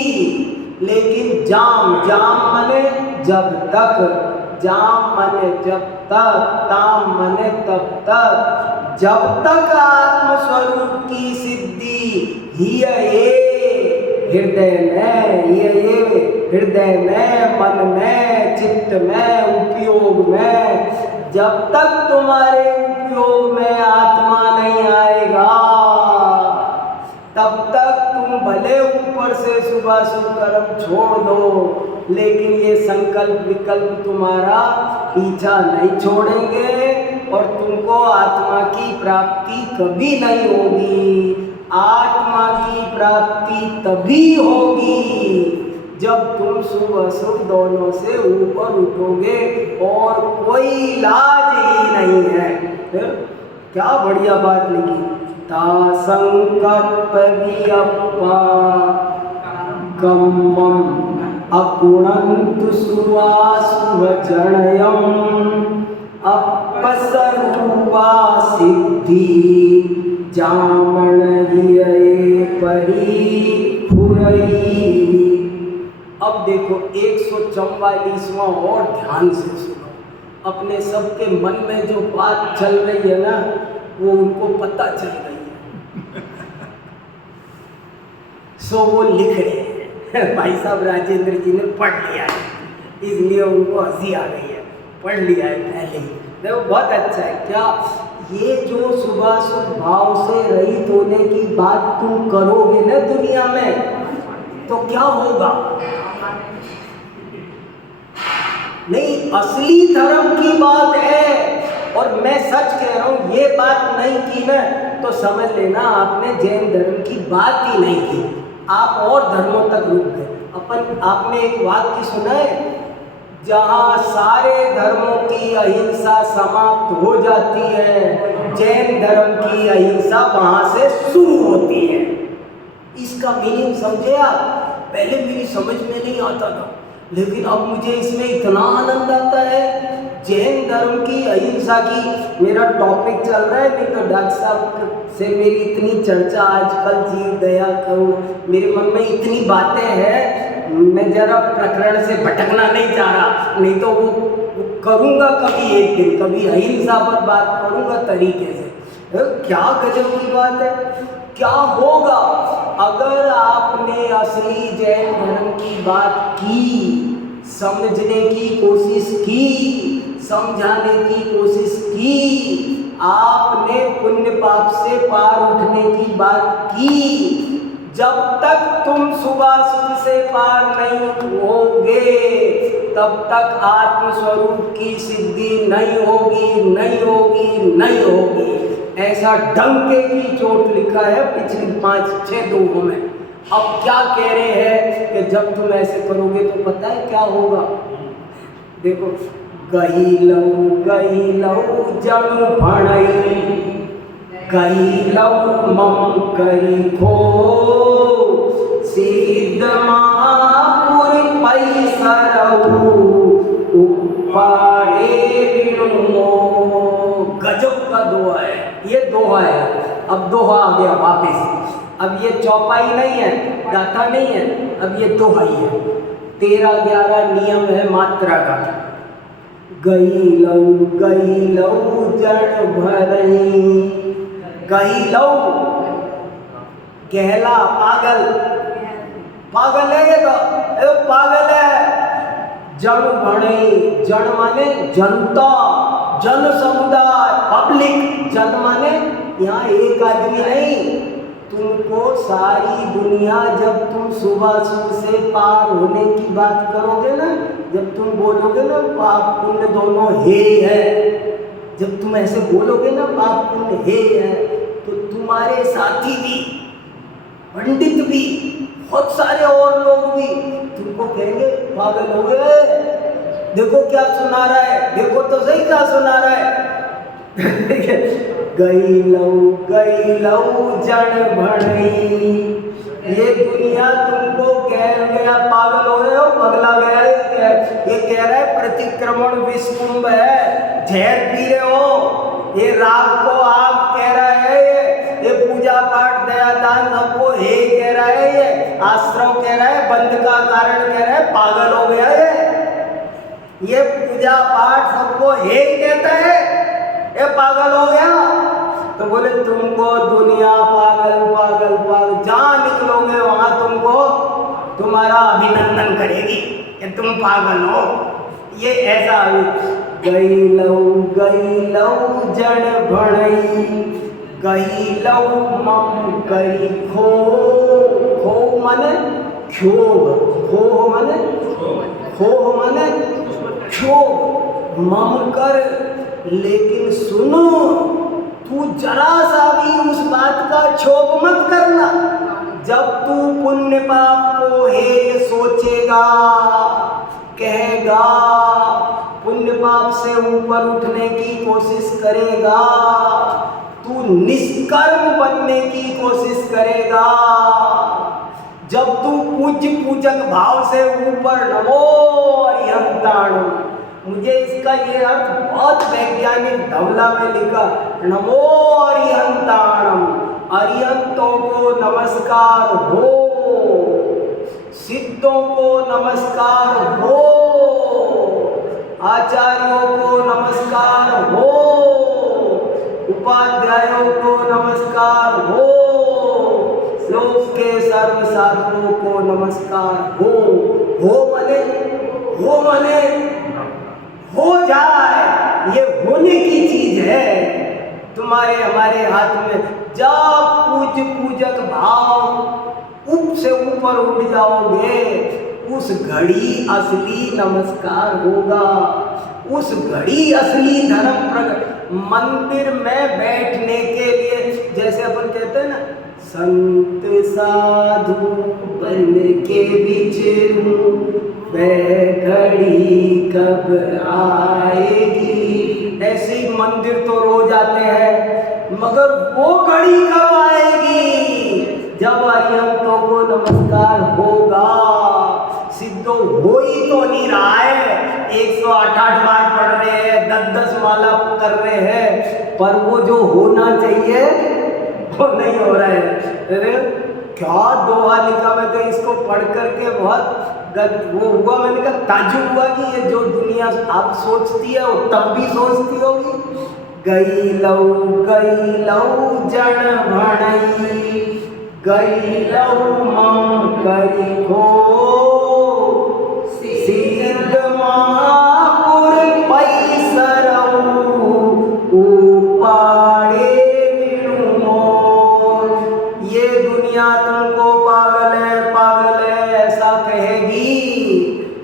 लेकिन जाम माने जब तक, जाम माने जब तक, ताम माने तब तक, जब तक आत्मस्वरूप की सिद्धि ही हृदय में, ये हृदय में, मन में, चित्त में, उपयोग में, जब तक तुम्हारे उपयोग में आत्मा नहीं आएगा तब तक तुम भले ऊपर से शुभाशुभ कर्म छोड़ दो, लेकिन ये संकल्प विकल्प तुम्हारा पीछा नहीं छोड़ेंगे और तुमको आत्मा की प्राप्ति कभी नहीं होगी। आत्मा की प्राप्ति तभी होगी जब तुम शुभ अशुभ दोनों से ऊपर उठोगे और कोई इलाज ही नहीं है। क्या बढ़िया बात लिखी। ता संकल्प वियप्पा कम्मम अकुणन्तु सुवासुव जणयम् अपसरूपा सिद्धि जामणयये परीफुरई। अब देखो 144वां और ध्यान से सुनो। अपने सबके मन में जो बात चल रही है ना, वो उनको पता चल गई है। सो वो लिख रहे हैं। भाई साहब राजेंद्र जी ने पढ़ लिया है, इसलिए उनको हंसी आ गई है, पढ़ लिया है पहले ही। देखो बहुत अच्छा है। क्या ये जो शुभाशुभ भाव से रहित होने की बात तुम करोगे ना दुनिया में, तो क्या होगा? नहीं, असली धर्म की बात है। और मैं सच कह रहा हूं, ये बात नहीं की ना तो समझ लेना आपने जैन धर्म की बात ही नहीं की, आप और धर्मों तक रुक गए। आपने एक वाक्य सुना है, जहाँ सारे धर्मों की अहिंसा समाप्त हो जाती है, जैन धर्म की अहिंसा वहां से शुरू होती है। इसका मीनिंग समझे आप? पहले मेरी समझ में नहीं आता था, लेकिन अब मुझे इसमें इतना आनंद आता है। जैन धर्म की अहिंसा की मेरा टॉपिक चल रहा है, नहीं तो डॉक्टर साहब से मेरी इतनी चर्चा आजकल, जीव दया करो, मेरे मन में इतनी बातें हैं, मैं जरा प्रकरण से भटकना नहीं चाह रहा, नहीं तो वो करूँगा कभी एक दिन, कभी अहिंसा पर बात करूँगा तरीके से। क्या गजब की बात है। क्या होगा अगर आपने असली जैन धर्म की बात की, समझने की कोशिश की, समझाने की कोशिश की, आपने पुण्य पाप से पार उठने की बात की, जब तक तुम शुभाशुभ से पार नहीं होगे तब तक आत्मस्वरूप की सिद्धि नहीं होगी, नहीं होगी, नहीं होगी। ऐसा डंके की चोट लिखा है पिछली 5-6 दोहों में। अब क्या कह रहे हैं कि जब तुम ऐसे करोगे तो पता है क्या होगा? देखो, गहिलौ जनु भणई, गहिलौ मम करी खो, सिद्ध महापुर पैसरऊ, उपाड़े बिनु। गजब का दोहा है ये, दोहा है। अब दोहा आ गया वापस, अब ये चौपाई नहीं है, गाथा नहीं है, अब ये दोहा ही है। 13-11 नियम है मात्रा का। गहिलौ जड़ भरई, गहिलौ गहला, पागल, पागल है ये तो, पागल है। जड़ भरई, जड़ माने जनता, जन समुदाय, पब्लिक। जन माने यहाँ एक आदमी नहीं, तुमको सारी दुनिया, जब तुम शुभाशुभ से पार होने की बात करोगे ना, जब तुम बोलोगे ना पाप पुण्य दोनों हे है, जब तुम ऐसे बोलोगे ना पाप पुण्य हे है, तो तुम्हारे साथी भी, पंडित भी, बहुत सारे और लोग भी तुमको कहेंगे पागल हो गए, देखो क्या सुना रहा है, देखो तो सही क्या सुना रहा है। गहिलौ जड़ भणई, ये दुनिया तुमको कह गया पागल हो गए हो, पगला गया। ये कह रहा है प्रतिक्रमण विषकुंभ है, जहर पी रहे हो, ये राग को आग कह रहा है, ये पूजा पाठ दया दान सबको हे कह रहा है, ये आश्रम कह रहा है, बंद का कारण कह रहा है, पागल हो गया ये पूजा पाठ सबको हे कहता है, ये पागल हो गया। तो बोले तुमको दुनिया पागल पागल पागल, जहाँ निकलोगे वहां तुमको तुम्हारा अभिनंदन करेगी कि तुम पागल हो। ये ऐसा गहिलौ जड़ भणई, गहिलौ मम करी खो, खो माने क्षोभ, खो माने क्षोभ, मम कर। लेकिन सुनो, तू जरा सा भी उस बात का क्षोभ मत करना। जब तू पुण्य पाप को हे सोचेगा, कहेगा, पुण्य पाप से ऊपर उठने की कोशिश करेगा, तू निष्कर्म बनने की कोशिश करेगा, जब तू पूज्य पूजक भाव से ऊपर नमो अरिहंताणम, मुझे इसका ये अर्थ बहुत वैज्ञानिक धवला में लिखा, नमो अरिहंताणम, अरिहंतों को नमस्कार हो, सिद्धों को नमस्कार हो, आचार्यों को नमस्कार हो, उपाध्यायों को नमस्कार हो, लोक के सर्व साधुओं को नमस्कार हो। हो मने हो जाए, ये होने की चीज है। तुम्हारे हमारे हाथ में जब पूजक भाव उप से ऊपर उठ जाओगे, उस घड़ी असली नमस्कार होगा, उस घड़ी असली धर्म प्रकट। मंदिर में बैठने के लिए जैसे अपन कहते हैं ना, संत साधु बन के बिचरूं, वह घड़ी कब आएगी। ऐसे ही मंदिर तो रोज आते हैं, मगर वो घड़ी कब आएगी जब अरिहंतों को नमस्कार होगा। सिद्धो हो ही तो नहीं रहा है, 108 बार पढ़ रहे हैं, 10 माला कर रहे हैं, पर वो जो होना चाहिए वो नहीं हो रहा है। अरे क्या दोहा लिखा, मैं तो इसको पढ़ करके बहुत वो हुआ, मैंने कहा ताजुब हुआ कि ये जो दुनिया आप सोचती है वो तब भी सोचती होगी। गई लऊ जन भणई, गई लऊ मम करी खो, सिद्ध महापुर पैसरऊ, उपाड़े विणु मोर। ये दुनिया तुमको पागल है ऐसा कहेगी,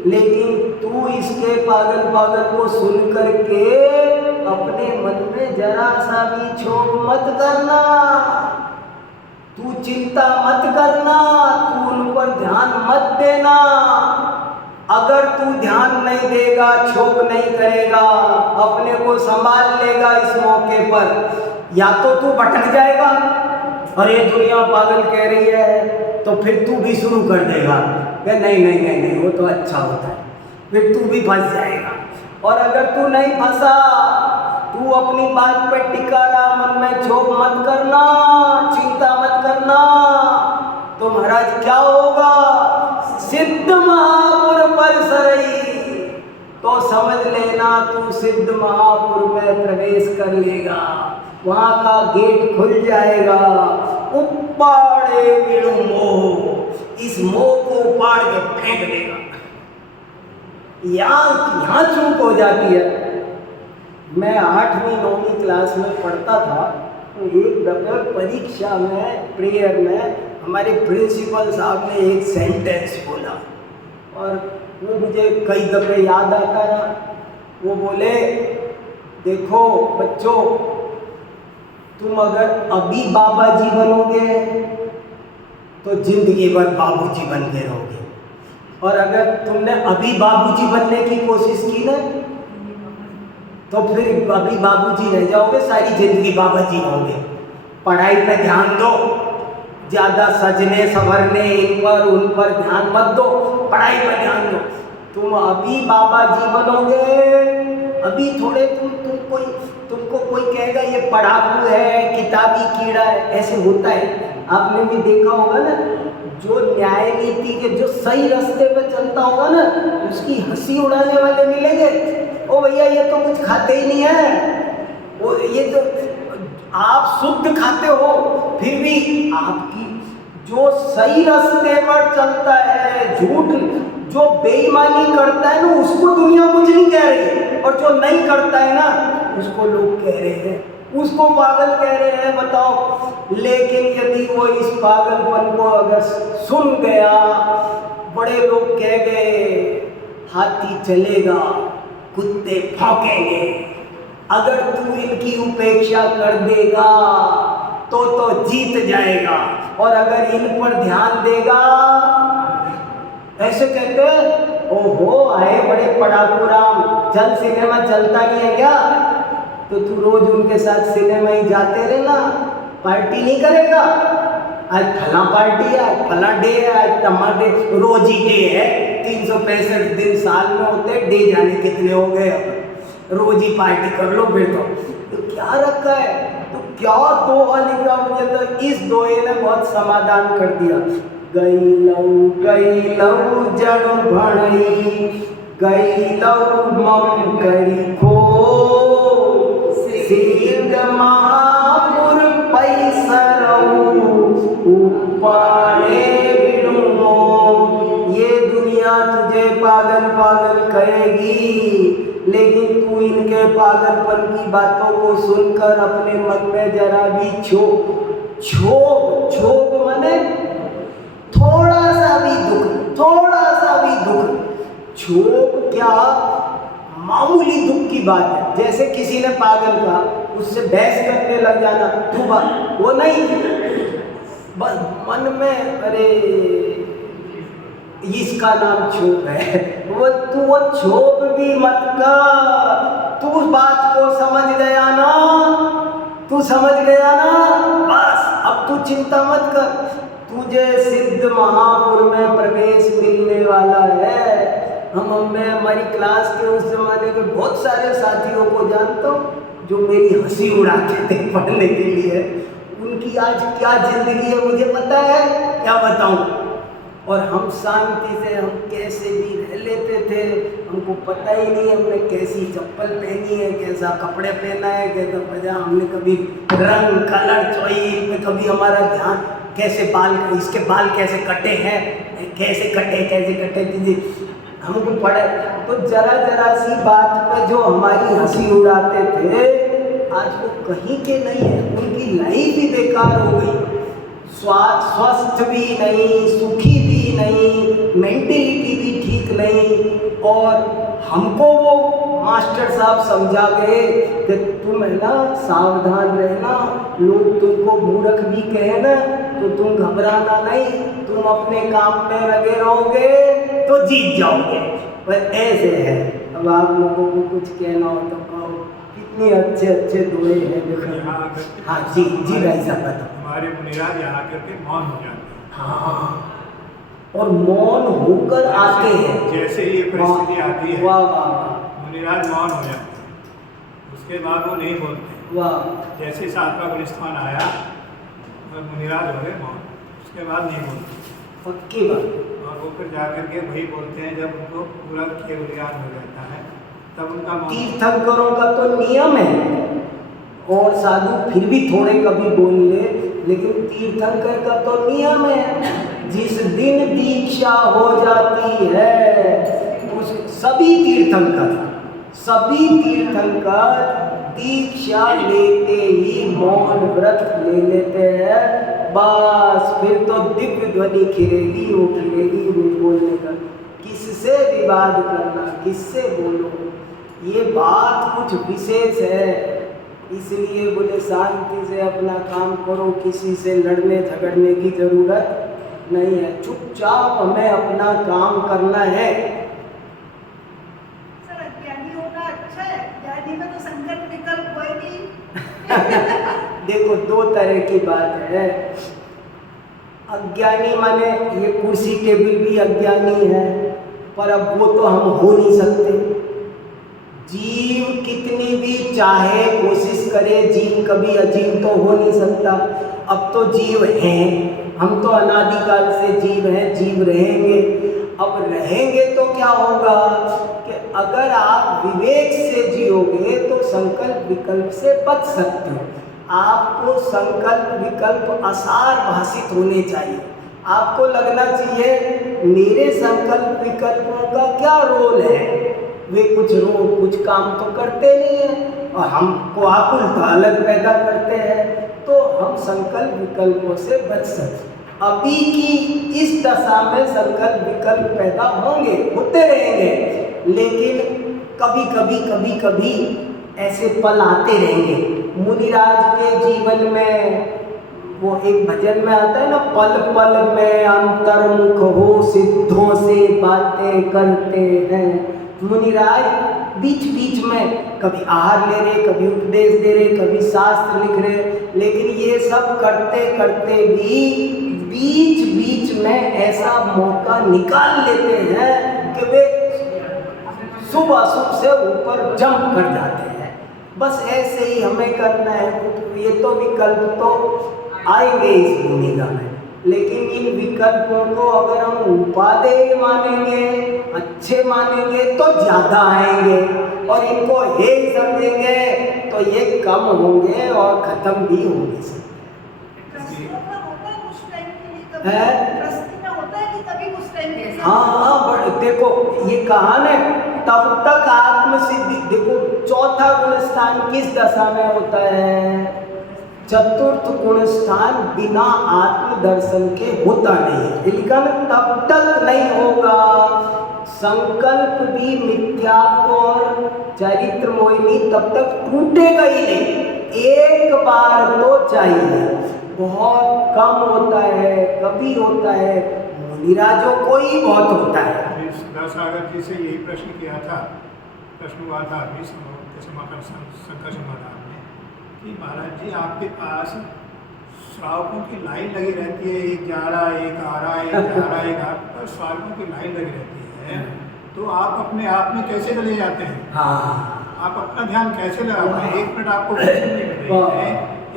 लेकिन तू इसके पागल को सुन करके अपने मन में जरा सा भी क्षोभ मत करना, तू चिंता मत करना, तू उन पर ध्यान मत देना। अगर तू ध्यान नहीं देगा, क्षोभ नहीं करेगा, अपने को संभाल लेगा इस मौके पर, या तो तू भटक जाएगा, अरे दुनिया पागल कह रही है, तो फिर तू भी शुरू कर देगा कि नहीं वो तो अच्छा होता है, फिर तू भी फंस जाएगा। और अगर तू नहीं फंसा, तू अपनी बात पे टिका रहा, मन में क्षोभ मत करना, चिंता मत करना, तो महाराज क्या होगा, सिद्ध महापुर परिसरई, तो समझ लेना तू सिद्ध महापुर में प्रवेश कर लेगा, वहां का गेट खुल जाएगा। उपाड़े विणु मोह, इस मोह को उपाड़ के फेंक देगा। यहाँ चूक हो जाती है। मैं 8वीं 9वीं क्लास में पढ़ता था, तो एक दफे परीक्षा में प्रेयर में हमारे प्रिंसिपल साहब ने एक सेंटेंस बोला और वो मुझे कई दफे याद आता रहा। वो बोले, देखो बच्चों, तुम अगर अभी बाबा जी बनोगे तो जिंदगी भर बाबूजी बन के रहोगे, और अगर तुमने अभी बाबूजी बनने की कोशिश की ना, तो फिर अभी बाबूजी रह जाओगे, सारी जिंदगी बाबा जी रहोगे। पढ़ाई पे ध्यान दो, ज्यादा सजने संवरने उन पर ध्यान मत दो, पढ़ाई पर ध्यान दो। तुम अभी बाबा जी बनोगे, अभी थोड़े तुमको कोई कहेगा ये पढ़ाकू है, किताबी कीड़ा है, ऐसे होता है। आपने भी देखा होगा ना, जो न्याय नीति के जो सही रास्ते पे चलता होगा ना, उसकी हंसी उड़ाने वाले मिलेंगे। ओ भैया ये तो कुछ खाते ही नहीं है, वो ये तो आप शुद्ध खाते हो, फिर भी आपकी जो सही रास्ते पर चलता है, झूठ जो बेईमानी करता है ना, उसको दुनिया कुछ नहीं कह रही, और जो नहीं करता है ना, उसको लोग कह रहे हैं, उसको पागल कह रहे हैं। बताओ, लेकिन यदि वो इस पागलपन को अगर सुन गया, बड़े लोग कह गए हाथी चलेगा कुत्ते भौंकेंगे, अगर तू इनकी उपेक्षा कर देगा तो जीत जाएगा, और अगर इन पर ध्यान देगा, ऐसे कहते ओहो आए बड़े पढ़ाकू राम, चल सिनेमा चलता नहीं है क्या, तो तू रोज उनके साथ सिनेमा ही जाते रहना, पार्टी नहीं करेगा। आज फला पार्टी है, आज फला डे है, आज तमा डे, रोज ही डे है, 365 दिन साल में होते, डे जाने कितने हो गए, रोज ही पार्टी कर लो फिर तो क्या रखा है। तो क्या दोहा लिखा, मुझे तो इस दोहे ने बहुत समाधान कर दिया। गई लऊ जड़ भणई, गई लऊ मम करी खो, सिद्ध महा पागल पागल कहेगी, लेकिन तू इनके पागलपन की बातों को सुनकर अपने मन में जरा भी क्षोभ माने थोड़ा सा भी दुख, क्षोभ क्या मामूली दुख की बात है। जैसे किसी ने पागल कहा, उससे बहस करने लग जाना, तू बात वो नहीं, बस मन में अरे इसका नाम क्षोभ है, वो क्षोभ भी मत कर। तू उस बात को समझ गया ना, बस अब तू चिंता मत कर। तुझे सिद्ध महापुर में प्रवेश मिलने वाला है। मैं हमारी क्लास के उस जमाने के बहुत सारे साथियों को जानता हूँ जो मेरी हंसी उड़ाते थे पढ़ने के लिए। उनकी आज क्या जिंदगी है मुझे पता है, क्या बताऊँ। और हम शांति से हम कैसे भी रह लेते थे, हमको पता ही नहीं हमने कैसी चप्पल पहनी है, कैसा कपड़े पहना है, कैसा बजा, हमने कभी रंग कलर चॉइस में कभी हमारा ध्यान, कैसे बाल, इसके बाल कैसे कटे हैं, कैसे कटे दीजिए, हमको पड़े। तो जरा सी बात पर जो हमारी हंसी उड़ाते थे, आज वो कहीं के नहीं है। उनकी लाइफ ही बेकार हो गई, स्वस्थ भी नहीं, सुखी भी नहीं, मेंटेलिटी भी ठीक नहीं। और हमको वो मास्टर साहब समझा गए कि तुम है ना सावधान रहना, लोग तुमको मूर्ख भी कहे ना तो तुम घबराना नहीं, तुम अपने काम में लगे रहोगे तो जीत जाओगे। पर ऐसे है, अब आप लोगों को कुछ कहना हो तो कहो। कितने अच्छे दोहे हैं देखो। हाँ जी भाई साहब बताओ। हमारे मुनिराज यहाँ करके मौन हो जाते हैं। हाँ, और मौन होकर आते हैं। जैसे ये परिस्थिति आती है, वाह, मुनिराज मौन हो जाते हैं, उसके बाद वो नहीं बोलते। वाह, जैसे सातवां गुलिस्तान आया और मुनिराज हो गए मौन, उसके बाद नहीं बोलते, पक्की बात। और वो फिर जाकर के वही बोलते हैं जब उनको पूरा केवलियान हो जाता है, तब उनका मौन। तीर्थंकरों का तो नियम है, और साधु फिर भी थोड़े कभी बोल ले, लेकिन तीर्थंकर का तो नियम है, जिस दिन दीक्षा हो जाती है उस सभी तीर्थंकर दीक्षा लेते ही मौन व्रत ले लेते हैं। बस फिर तो दिव्य ध्वनि खिलेगी, वो बोलने का। किससे विवाद करना, किससे बोलो, ये बात कुछ विशेष है। इसलिए बोले शांति से अपना काम करो, किसी से लड़ने झगड़ने की जरूरत नहीं है, चुपचाप हमें अपना काम करना है। सर अज्ञानी होना अच्छा है, ज्ञानी में तो संकल्प विकल्प कोई नहीं। देखो दो तरह की बात है। अज्ञानी माने ये कुर्सी टेबल भी अज्ञानी है, पर अब वो तो हम हो नहीं सकते। जीव कितनी भी चाहे कोशिश करे, जीव कभी अजीव तो हो नहीं सकता। अब तो जीव हैं, हम तो अनादिकाल से जीव हैं, जीव रहेंगे। अब रहेंगे तो क्या होगा कि अगर आप विवेक से जियोगे तो संकल्प विकल्प से बच सकते हो। आपको संकल्प विकल्प असार भाषित होने चाहिए। आपको लगना चाहिए मेरे संकल्प विकल्पों का क्या रोल है, वे कुछ काम तो करते नहीं हैं और हमको आकुलता अलग पैदा करते हैं, तो हम संकल्प विकल्पों से बच सकते। अभी की इस दशा में संकल्प विकल्प पैदा होते रहेंगे, लेकिन कभी ऐसे पल आते रहेंगे। मुनिराज के जीवन में वो एक भजन में आता है ना, पल पल में अंतर्मुख हो सिद्धों से बातें करते हैं। मुनिराज बीच में कभी आहार ले रहे, कभी उपदेश दे रहे, कभी शास्त्र लिख रहे, लेकिन ये सब करते भी बीच में ऐसा मौका निकाल लेते हैं कि वे शुभ अशुभ से ऊपर जंप कर जाते हैं। बस ऐसे ही हमें करना है। ये तो विकल्प तो आएंगे इस भूमिका में, लेकिन इन विकल्पों को अगर हम उपादेय मानेंगे, अच्छे मानेंगे तो ज़्यादा आएंगे, और इनको हे समझेंगे तो ये कम होंगे और ख़त्म भी होंगे। हाँ, देखो ये कहा न, तब तक आत्म सिद्धि। देखो चौथा गुण स्थान किस दशा में होता है? चतुर्थ गुण स्थान बिना आत्म दर्शन के होता नहीं है। लिखा ना, तब तक नहीं होगा। संकल्प भी मिथ्यात्व और चरित्र मोहिनी तब तक टूटेगा ही नहीं। एक बार तो चाहिए, बहुत कम होता है, कभी होता है, मुनिराजों को ही बहुत होता है। सागर जी से यही प्रश्न किया था, प्रश्न हुआ था अभी शंकर समाधान में कि महाराज जी आपके पास श्रावकों की लाइन लगी रहती है, एक जा रहा एक आ रहा एक जा रहा एक आ रहा, श्रावकों की लाइन लगी रहती है, तो आप अपने आप में कैसे चले जाते हैं? हाँ, आप अपना ध्यान कैसे लगाते हैं? 1 मिनट आपको कैसे मिल रही है,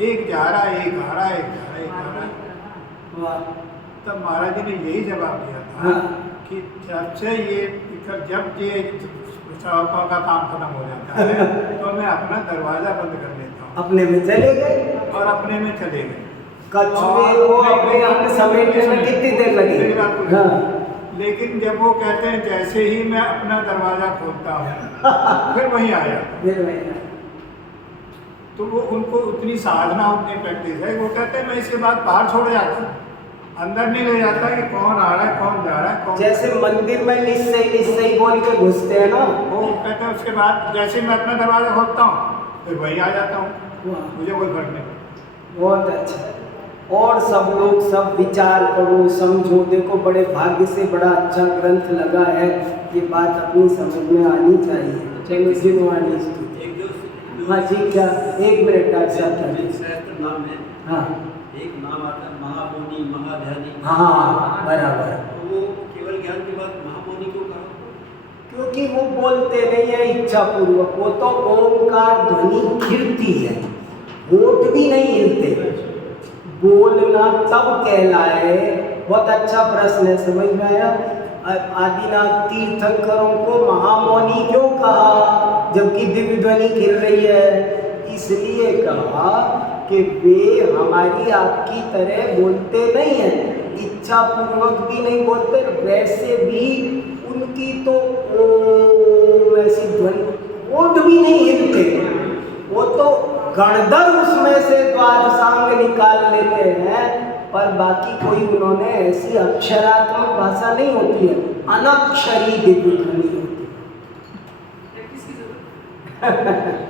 एक जा रहा है एक आ रहा है, एक जा रहा है एक आ रहा है। तब महाराज जी ने यही जवाब दिया था कि जब से जब ये श्रावकों का काम खत्म हो जाता है तो मैं अपना दरवाजा बंद कर देता हूँ, अपने में चले गए और अपने में चले गए। कछुए को अपने आप में समेटने में कितनी देर लगी? हाँ। लेकिन जब वो कहते हैं जैसे ही मैं अपना दरवाजा खोलता हूँ फिर वही आया, फिर वही आया। तो वो उनको उतनी साधना उतनी प्रैक्टिस है, वो कहते हैं मैं इसके बाद बाहर छोड़ जाता हूँ, अंदर नहीं ले जाता कि कौन आ रहा है कौन जा रहा है कौन। जैसे मंदिर में निश्चय बोल के घुसते हैं ना, वो कहते हैं उसके बाद जैसे मैं अपना दरवाजा खोलता हूँ फिर वही आ जाता हूँ, मुझे कोई फर्क नहीं पड़ता। बहुत अच्छा। और सब लोग सब विचार करो, समझो। देखो बड़े भाग्य से बड़ा अच्छा ग्रंथ लगा है, ये बात अपनी समझ में आनी चाहिए। चलो जिनवानी हाँ जी, क्या 1 मिनट डॉक्टर साहब नाम है, हाँ एक नाम आता है महामोनी महाध्यानी। हाँ बराबर। तो वो केवल ज्ञान के बाद महामोनी को कहा, क्योंकि वो बोलते नहीं है इच्छा पूर्वक, वो तो ओंकार ध्वनि गिरती है, होठ भी नहीं हिलते। बोलना तब कहलाए। बहुत अच्छा प्रश्न है, समझ में आया? आदिनाथ तीर्थंकरों को महामौनी क्यों कहा जबकि दिव्य ध्वनि गिर रही है? इसलिए कहा कि वे हमारी आपकी तरह बोलते नहीं हैं, इच्छा पूर्वक भी नहीं बोलते, वैसे भी उनकी तो ओम ऐसी ध्वनि, ओठ भी नहीं हिलते। वो तो गणधर उसमें से द्वादशांग निकाल लेते हैं, पर बाकी कोई उन्होंने ऐसी अक्षरात्मक भाषा नहीं होती है, अनक्षरी दिव्य ध्वनि होती है।